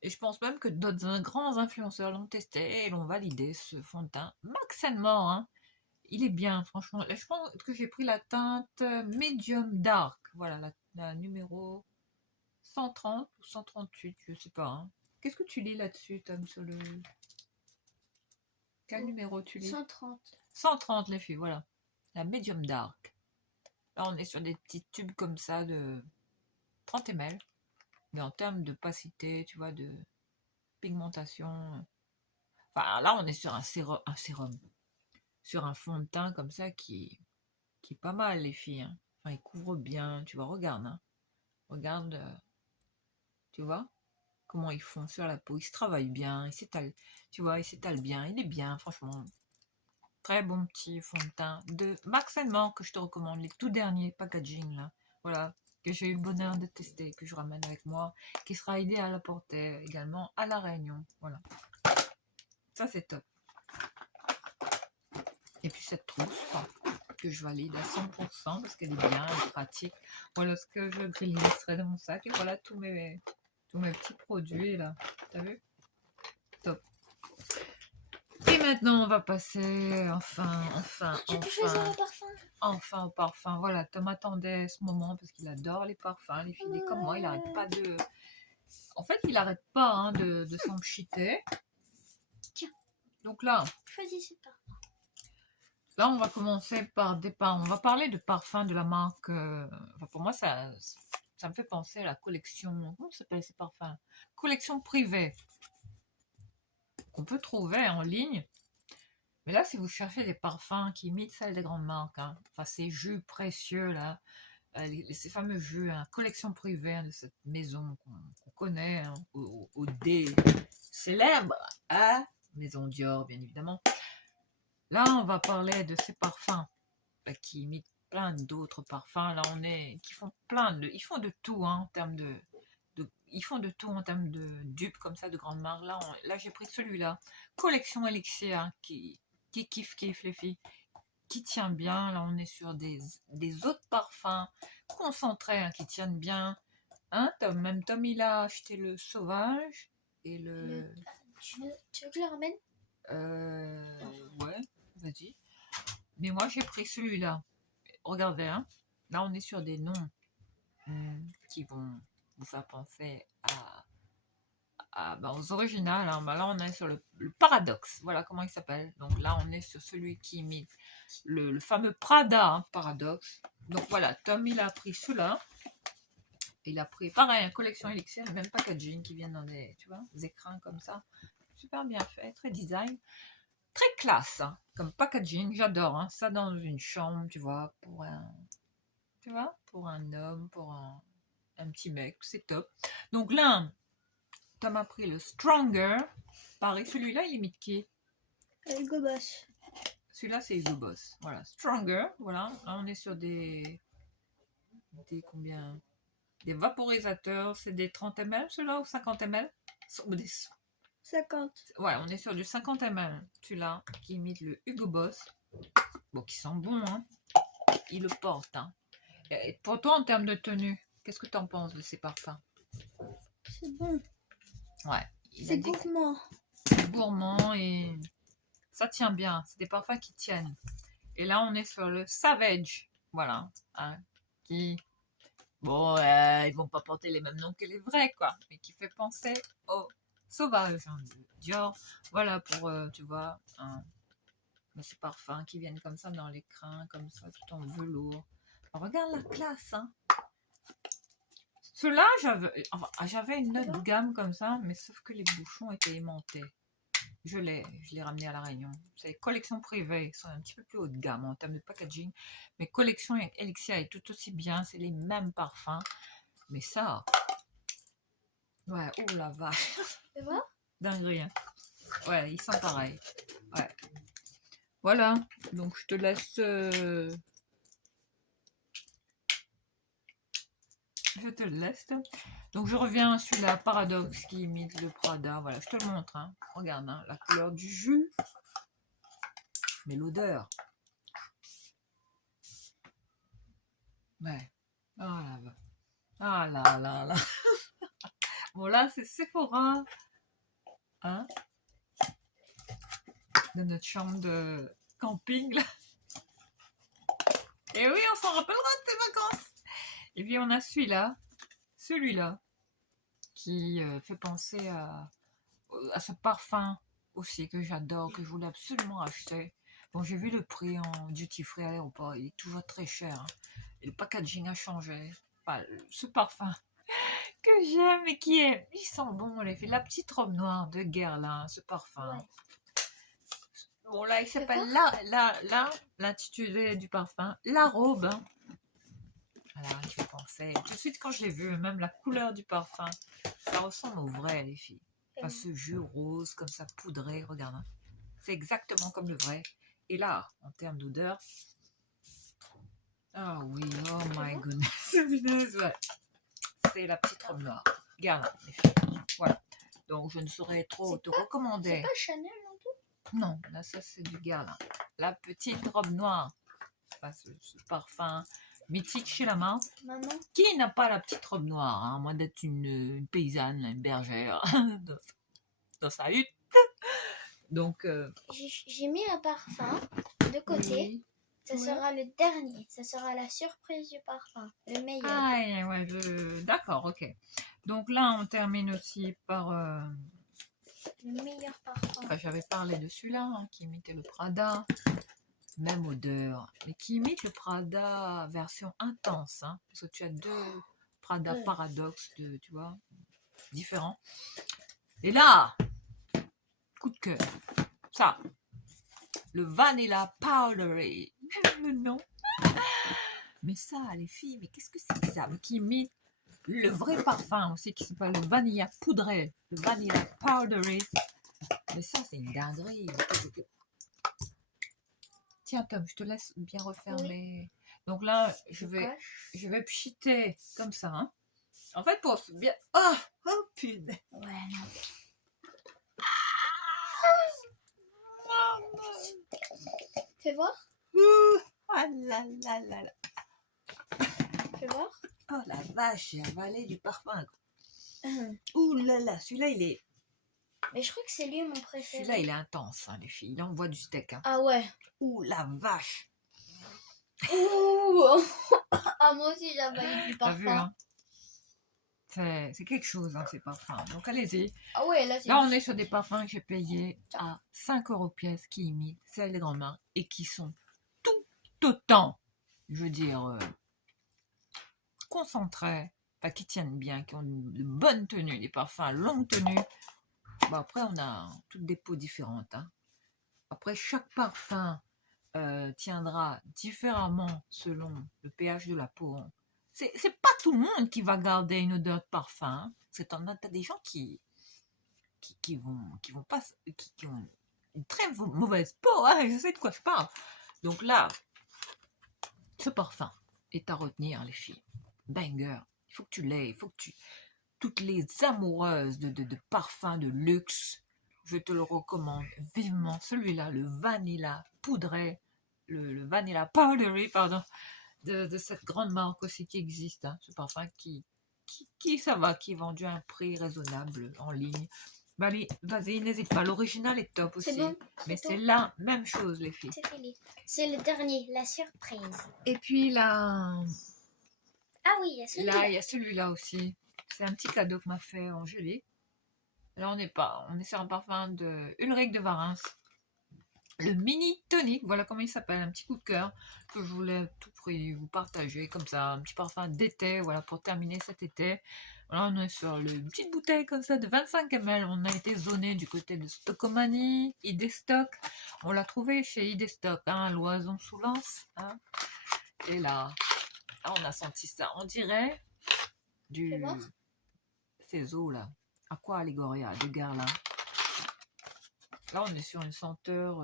Et je pense même que d'autres grands influenceurs l'ont testé et l'ont validé, ce fond de teint. Max More, hein. Il est bien, franchement. Je pense que j'ai pris la teinte Medium Dark. Voilà, la numéro 130 ou 138, je sais pas, hein. Qu'est-ce que tu lis là-dessus, Tom, sur le... Quel numéro tu lis? 130. 130, les filles, voilà. La Medium Dark. Là, on est sur des petits tubes comme ça de 30 ml. Mais en termes de opacité, tu vois, de pigmentation. Enfin, là, on est sur un sérum. Sur un fond de teint comme ça qui est pas mal, les filles, hein. Enfin, il couvre bien. Tu vois, regarde, hein. Regarde, tu vois, comment ils font sur la peau. Ils se travaillent bien. Ils s'étalent, tu vois, ils s'étalent bien. Il est bien, franchement. Très bon petit fond de teint de Max More que je te recommande, les tout derniers packaging là. Voilà, que j'ai eu le bonheur de tester, que je ramène avec moi, qui sera idéal à porter également à La Réunion. Voilà, ça c'est top. Et puis cette trousse, que je valide à 100% parce qu'elle est bien, elle est pratique. Voilà ce que je grillerai dans mon sac. Et voilà tous mes petits produits là. T'as vu? Top. Et maintenant, on va passer enfin au parfum. Voilà, Tom attendait ce moment parce qu'il adore les parfums. Les filles, il est comme moi, il n'arrête pas de... En fait, il n'arrête pas, hein, de s'enchiter. Tiens. Donc là, Choisissez pas. là, on va commencer par des parfums. On va parler de parfums de la marque... Enfin, pour moi, ça me fait penser à la collection... Comment s'appelle ces parfums? Collection privée. Qu'on peut trouver en ligne. Mais là, si vous cherchez des parfums qui imitent celles des grandes marques, hein, enfin ces jus précieux là, ces fameux jus, hein, collection privée, hein, de cette maison qu'on connaît, hein, au D célèbre, hein, Maison Dior bien évidemment. Là, on va parler de ces parfums qui imitent plein d'autres parfums. Là, qui font ils font de tout, hein, en termes ils font de tout en termes de dupes comme ça de grandes marques. Là, j'ai pris celui-là, collection Elixir, hein, qui kiffe les filles, qui tient bien. Là, on est sur des autres parfums concentrés, hein, qui tiennent bien. Hein, même Tom, il a acheté le Sauvage et Tu veux que je le ramène? Ouais, vas-y. Mais moi, j'ai pris celui-là. Regardez, hein. Là, on est sur des noms qui vont vous faire penser aux originales. Hein. Là, on est sur le Paradoxe. Voilà comment il s'appelle. Donc là, on est sur celui qui imite le fameux Prada hein, Paradoxe. Donc voilà, Tom, il a pris celui-là. Il a pris, pareil, collection Elixir, le même packaging qui viennent dans des, tu vois, des écrins comme ça. Super bien fait, très design. Très classe, hein, comme packaging. J'adore hein, ça dans une chambre, tu vois, pour un homme, pour un petit mec. C'est top. Donc là, Tom a pris le Stronger. Pareil, celui-là, il imite qui? Hugo Boss. Celui-là, c'est Hugo Boss. Voilà, Stronger. Voilà, là, on est sur des combien? Des vaporisateurs. C'est des 30 ml, ceux-là, ou 50 ml? 50. Ouais, on est sur du 50 ml. Celui-là, qui imite le Hugo Boss. Bon, qui sent bon, hein. Il le porte, hein. Et pour toi, en termes de tenue, qu'est-ce que tu en penses de ces parfums? C'est bon. Ouais. C'est gourmand. C'est gourmand et ça tient bien. C'est des parfums qui tiennent. Et là, on est sur le Savage. Voilà. Hein, qui... Bon, ils vont pas porter les mêmes noms que les vrais, quoi. Mais qui fait penser au Sauvage hein, de Dior. Voilà pour, tu vois, ces parfums qui viennent comme ça dans l'écrin, comme ça, tout en velours. Alors, regarde la classe, hein. Ceux-là, j'avais une autre gamme comme ça, mais sauf que les bouchons étaient aimantés. Je l'ai ramené à La Réunion. C'est collection privée, ils sont un petit peu plus haut de gamme en termes de packaging. Mais collection Elixir est tout aussi bien, c'est les mêmes parfums. Mais ça, ouais, oh la vache. Tu vois? Dinguerie, hein. Ouais, ils sont pareils. Ouais. Voilà, donc je te laisse... Je te le laisse. Donc je reviens sur la Paradoxe qui imite le Prada. Voilà, je te le montre. Hein. Regarde, hein, la couleur du jus. Mais l'odeur. Ouais. Ah là, ah là là là. Bon là, c'est Sephora. Hein, de notre chambre de camping. Là. Et oui, on s'en rappellera de ces vacances. Et puis on a celui-là, qui fait penser à ce parfum aussi que j'adore, que je voulais absolument acheter. Bon, j'ai vu le prix en duty free à l'aéroport, il est toujours très cher. Hein. Et le packaging a changé. Enfin, ce parfum que j'aime et qui est... Il sent bon, les filles. La petite robe noire de Guerlain, ce parfum. Ouais. Bon, là, il s'appelle l'intitulé du parfum, La Robe. Hein. Voilà, je pensais. Tout de suite, quand je l'ai vu, même la couleur du parfum, ça ressemble au vrai, les filles. Enfin, ce jus rose, comme ça, poudré, regarde. Hein. C'est exactement comme le vrai. Et là, en termes d'odeur, ah oui, oh my goodness. Ouais. C'est la petite robe noire. Regarde, les filles. Voilà. Donc, je ne saurais trop te recommander. C'est pas Chanel non plus? Non, là, ça, c'est du Guerlain. La petite robe noire. Enfin, ce parfum mythique chez la marque. Maman. Qui n'a pas la petite robe noire, hein, à moins d'être une paysanne, une bergère, dans sa hutte. Donc, j'ai mis un parfum de côté. Oui. Ça sera le dernier. Ça sera la surprise du parfum. Le meilleur. Ah, ouais, d'accord, ok. Donc là, on termine aussi par... le meilleur parfum. Enfin, j'avais parlé de celui-là, hein, qui imitait le Prada. Même odeur. Mais qui imite le Prada version intense. Hein, parce que tu as deux Prada Paradoxe, tu vois, différents. Et là, coup de cœur. Ça, le Vanilla Powdery. Le nom. Mais ça, les filles, mais qu'est-ce que c'est que ça? Mais qui imite le vrai parfum aussi, qui s'appelle le Vanilla Poudré. Le Vanilla Powdery. Mais ça, c'est une dinguerie. Tiens, Tom, je te laisse bien refermer. Oui. Donc là, je vais pchiter comme ça. Hein. En fait, pour bien... Oh, punaise. Ouais, non. Fais voir. Ah là là là là. Fais voir. Oh la vache, j'ai avalé du parfum. Ouh là là, celui-là, il est... Mais je crois que c'est lui mon préféré. Celui-là, il est intense, hein, les filles. Il envoie du steak. Hein. Ah ouais. Ouh la vache. Ouh. Ah, moi aussi, j'ai avalé du parfum. T'as vu, hein. C'est quelque chose, hein, ces parfums. Donc allez-y. Ah ouais, là, c'est Là, on est sur des parfums que j'ai payés à 5 € pièce qui imitent celles des grandes marques et qui sont tout autant, je veux dire, concentrés, enfin, qui tiennent bien, qui ont de bonnes tenues, des parfums à longue tenue. Bon, après, on a toutes des peaux différentes. Hein. Après, chaque parfum tiendra différemment selon le pH de la peau. Hein. C'est pas tout le monde qui va garder une odeur de parfum. Hein. C'est t'as des gens qui vont pas qui ont une très mauvaise peau. Hein. Je sais de quoi je parle. Donc là, ce parfum est à retenir, les filles. Banger. Il faut que tu l'aies. Il faut que tu toutes les amoureuses de parfums de luxe, je te le recommande vivement. Celui-là, le Vanilla Poudré, le Vanilla Powdery, pardon, de cette grande marque aussi qui existe. Hein, ce parfum ça va, qui est vendu à un prix raisonnable en ligne. Vas-y, n'hésite pas. L'original est top aussi. bon, mais c'est c'est tout. la même chose, les filles. C'est fini. C'est le dernier, la surprise. Et puis là, Ah oui, il y a celui-là. là, il y a celui-là aussi. C'est un petit cadeau que m'a fait Angélique. Là, on est sur un parfum de Ulrich de Varens. Le mini tonic, voilà comment il s'appelle, un petit coup de cœur que je voulais à tout prix vous partager comme ça, un petit parfum d'été, voilà, pour terminer cet été. Voilà, on est sur une petite bouteille comme ça de 25 ml. On a été zoné du côté de Stockomanie, Idestock. On l'a trouvé chez Idestock, hein, à Loison-sous-Lens. Hein. Et là, on a senti ça. On dirait du ces eaux là. Aqua Allegoria de Guerlain. Là, on est sur une senteur.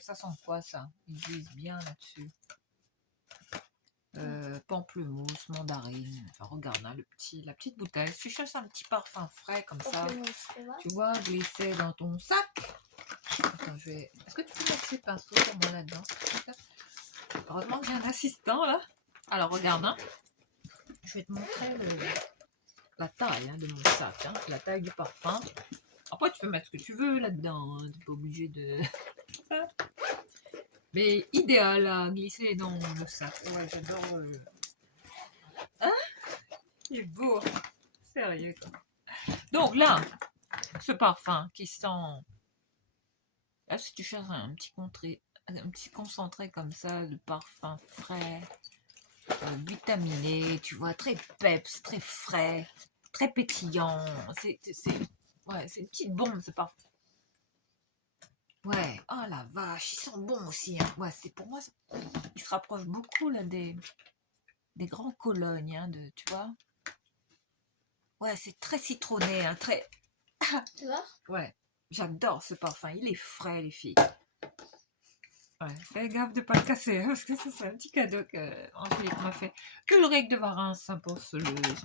Ça sent quoi ça? Ils disent bien là-dessus. Pamplemousse, mandarine. Enfin, regarde, hein, la petite bouteille. Si tu cherches un petit parfum frais comme ça, tu vois, glisser dans ton sac. Attends, est-ce que tu peux mettre ces pinceaux pour moi là-dedans? Heureusement que j'ai un assistant là. Alors, regarde, hein. Je vais te montrer la taille hein, de mon sac, hein, la taille du parfum. Après, tu peux mettre ce que tu veux là-dedans. Hein. Tu n'es pas obligé de. Mais idéal à glisser dans le sac. Ouais, j'adore. Hein? Il est beau. Sérieux. Quoi. Donc là, ce parfum qui sent. Là, si tu cherches un petit concentré comme ça, de parfum frais, vitaminé, tu vois, très peps, très frais, très pétillant. Ouais, c'est une petite bombe ce parfum. Ouais, oh la vache, ils sont bons aussi. Hein. Ouais, c'est pour moi, ils se rapprochent beaucoup là des grands colognes, hein, tu vois. Ouais, c'est très citronné, hein, très. Tu vois? Ouais, j'adore ce parfum. Il est frais, les filles. Ouais, fais gaffe de pas le casser, hein, parce que ça, c'est un petit cadeau que Angélique m'a fait. Ulrich de Varens hein, pour ce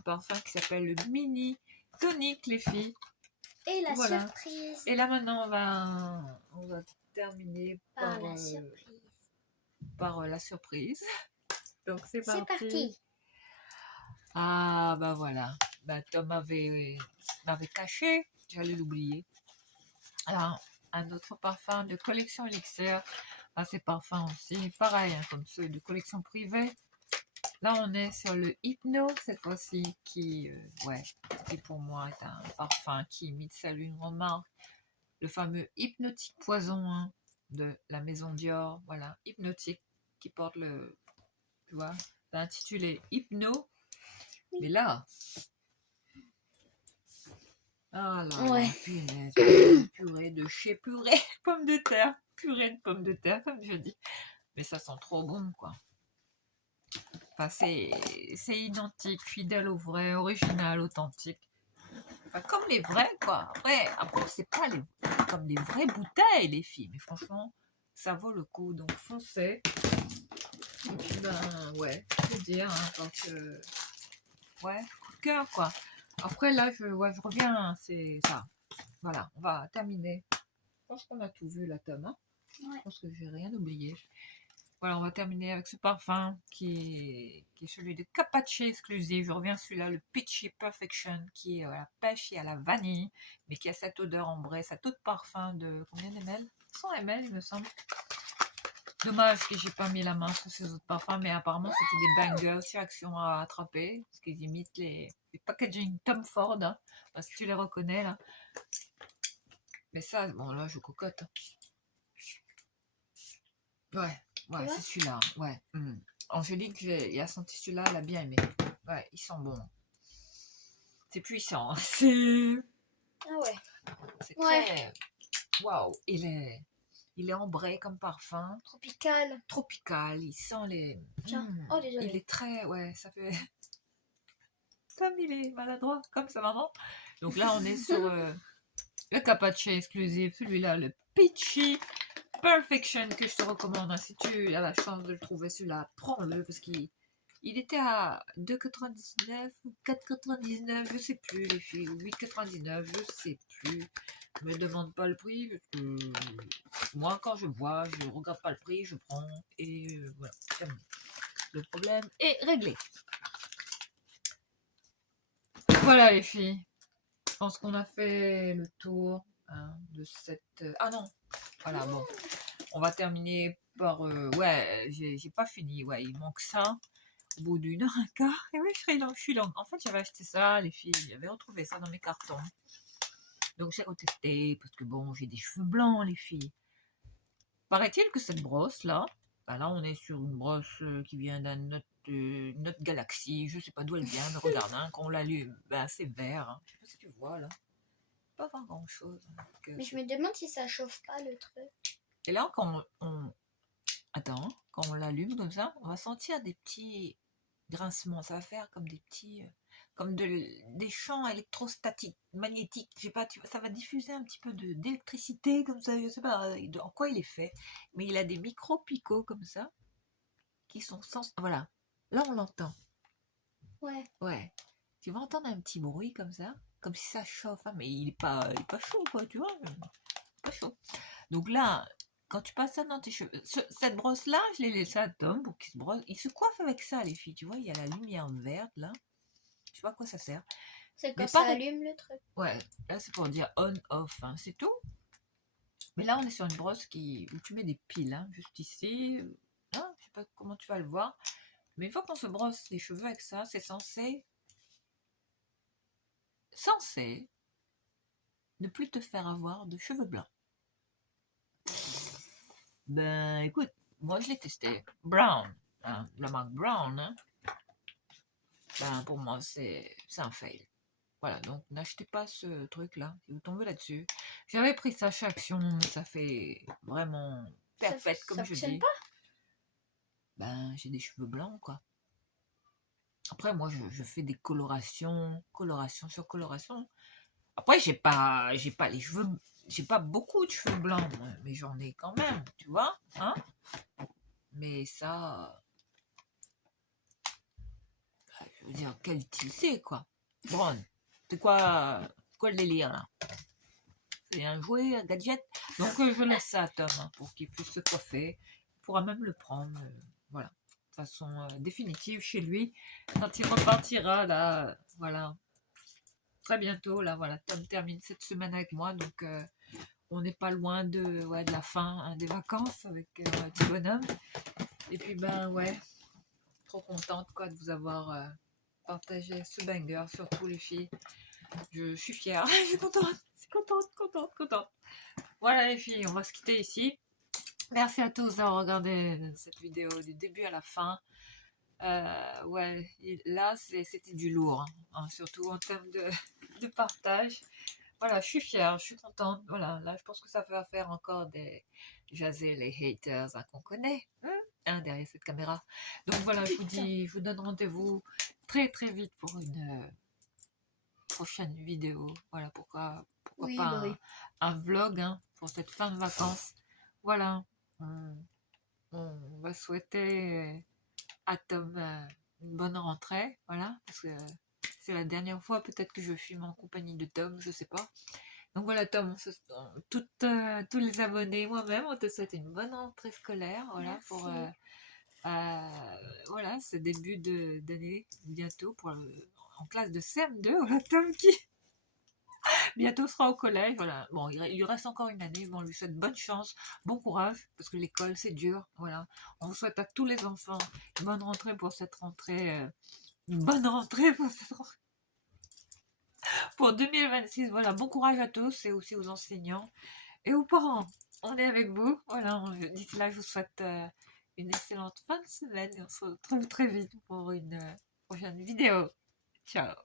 parfum qui s'appelle le Mini Tonic, les filles. Et la surprise. Et là maintenant, on va terminer par la surprise. La surprise. Donc c'est parti. C'est parti. Ah bah voilà. Bah, Tom m'avait caché, j'allais l'oublier. Alors, un autre parfum de collection Elixir. Ah, ces parfums aussi, pareil, hein, comme ceux de collection privée. Là, on est sur le Hypno, cette fois-ci, qui pour moi est un parfum qui imite celle d'une grande marque. Le fameux Hypnotique Poison hein, de la maison Dior. Voilà, Hypnotique, qui porte tu vois, c'est intitulé Hypno. Oui. Mais là, ah là, ouais. Punaise, purée de chez purée, pommes de terre, purée de pommes de terre, comme je dis. Mais ça sent trop bon, quoi. Enfin, c'est identique, fidèle au vrai, original, authentique. Enfin, comme les vrais, quoi. Après c'est pas comme les vraies bouteilles, les filles. Mais franchement, ça vaut le coup. Donc, foncez. Et puis, ouais, je veux dire, hein, quand ouais, coup de cœur, quoi. Après, là, je reviens, hein, c'est ça. Voilà, on va terminer. Je pense qu'on a tout vu, la Tom. Hein ouais. Je pense que j'ai rien oublié. Voilà, on va terminer avec ce parfum qui est celui de Capace exclusif. Je reviens celui-là, le Peachy Perfection, qui est à la pêche et à la vanille, mais qui a cette odeur ambrée, cet autre parfum de combien de ml 100 ml, il me semble. Dommage que j'ai pas mis la main sur ces autres parfums, mais apparemment c'était des bangers sur Action à attraper, parce qu'ils imitent les packaging Tom Ford, hein, parce que tu les reconnais là. Mais ça, bon là, je cocotte. Ouais, ouais, c'est celui-là. Ouais. Angélique, il a senti celui-là, elle a bien aimé. Ouais, ils sont bons. C'est puissant. C'est Ah ouais. très. Waouh, il est ambré comme parfum. Tropical. Tropical, il sent les. Tiens. Oh, désolé. Il est très. Ouais, ça fait. Comme il est maladroit, comme sa maman. Donc là, on est sur le Capace exclusif, celui-là, le Peachy Perfection, que je te recommande. Hein. Si tu as la chance de le trouver, celui-là, prends-le, parce qu'il était à 2,99 ou 4,99, je sais plus, les filles, ou 8,99, je sais plus. Ne me demande pas le prix, parce que moi, quand je vois, je regarde pas le prix, je prends, et voilà, le problème est réglé. Voilà, les filles. Je pense qu'on a fait le tour de cette... Ah non, voilà, bon. On va terminer par... ouais, j'ai pas fini, ouais, il manque ça. Au bout d'une heure, un quart. Et oui, je suis longue. En fait, j'avais acheté ça, les filles. J'avais retrouvé ça dans mes cartons. Donc, j'ai retesté, parce que bon, j'ai des cheveux blancs, les filles. Paraît-il que cette brosse-là, ben là, on est sur une brosse qui vient d'une autre galaxie. Je sais pas d'où elle vient, mais regarde, hein, quand on l'allume, ben, c'est vert. Hein. Je sais pas si tu vois, là. Pas voir grand-chose. Hein. Mais je me demande si ça chauffe pas le truc. Et là, quand Attends, quand on l'allume comme ça, on va sentir des petits grincements. Ça va faire comme des petits... comme des champs électrostatiques, magnétiques. Je sais pas, ça va diffuser un petit peu d'électricité comme ça. Je sais pas en quoi il est fait. Mais il a des micro-picots comme ça qui sont sans... Voilà. Là, on l'entend. Ouais. Ouais. Tu vas entendre un petit bruit comme ça, comme si ça chauffe. Hein, mais il est pas chaud, quoi, tu vois. Pas chaud. Donc là, quand tu passes ça dans tes cheveux, cette brosse-là, je l'ai laissée à Tom pour qu'il se brosse. Il se coiffe avec ça, les filles. Tu vois, il y a la lumière verte là. Tu vois à quoi ça sert. C'est quand Mais ça allume le truc. Ouais, là c'est pour dire on-off, hein, c'est tout. Mais là, on est sur une brosse où tu mets des piles, hein, juste ici. Hein, je sais pas comment tu vas le voir. Mais une fois qu'on se brosse les cheveux avec ça, c'est censé ne plus te faire avoir de cheveux blancs. Ben écoute, moi je l'ai testé. Brown, hein, la marque Brown, hein. Ben, pour moi c'est un fail. Voilà, donc n'achetez pas ce truc-là, si vous tombez là-dessus. J'avais pris ça chez Action, mais ça fait vraiment perfect, comme je dis. Pas ben, j'ai des cheveux blancs, quoi. Après, moi, je fais des colorations, coloration sur coloration. Après, j'ai pas les cheveux, j'ai pas beaucoup de cheveux blancs, moi, mais j'en ai quand même, tu vois, hein. Mais ça, je veux dire, quelle utilité, quoi. Bon, c'est quoi le délire, là? C'est un jouet, un gadget. Donc, je laisse ça à Tom, hein, pour qu'il puisse se coiffer. Il pourra même le prendre, voilà, de façon définitive chez lui. Quand il repartira, là, voilà, très bientôt, là, voilà, Tom termine cette semaine avec moi, donc on n'est pas loin de la fin hein, des vacances avec un petit bonhomme. Et puis, ben, ouais, trop contente, quoi, de vous avoir partagé ce banger, surtout les filles. Je suis fière, je suis contente. Voilà les filles, on va se quitter ici. Merci à tous d'avoir regardé cette vidéo du début à la fin. Ouais, là c'était du lourd, hein, surtout en termes de partage. Voilà, je suis fière, je suis contente. Voilà, là je pense que ça va faire encore des jaser les haters hein, qu'on connaît derrière cette caméra. Donc voilà, je vous donne rendez-vous très très vite pour une prochaine vidéo. Voilà, pourquoi oui, pas bah oui. un vlog hein, pour cette fin de vacances. Voilà, on va souhaiter à Tom une bonne rentrée. Voilà, parce que c'est la dernière fois peut-être que je filme en compagnie de Tom, je sais pas. Donc voilà Tom, tous les abonnés, moi-même, on te souhaite une bonne rentrée scolaire. Voilà, merci. pour voilà, ce début d'année bientôt pour en classe de CM2. Voilà Tom qui bientôt sera au collège. Voilà. Bon, il lui reste encore une année, mais on lui souhaite bonne chance, bon courage, parce que l'école c'est dur. Voilà. On vous souhaite à tous les enfants une bonne rentrée pour cette rentrée. Une bonne rentrée pour cette rentrée. pour 2026. Voilà, bon courage à tous et aussi aux enseignants et aux parents. On est avec vous. Voilà, d'ici là, je vous souhaite une excellente fin de semaine et on se retrouve très vite pour une prochaine vidéo. Ciao.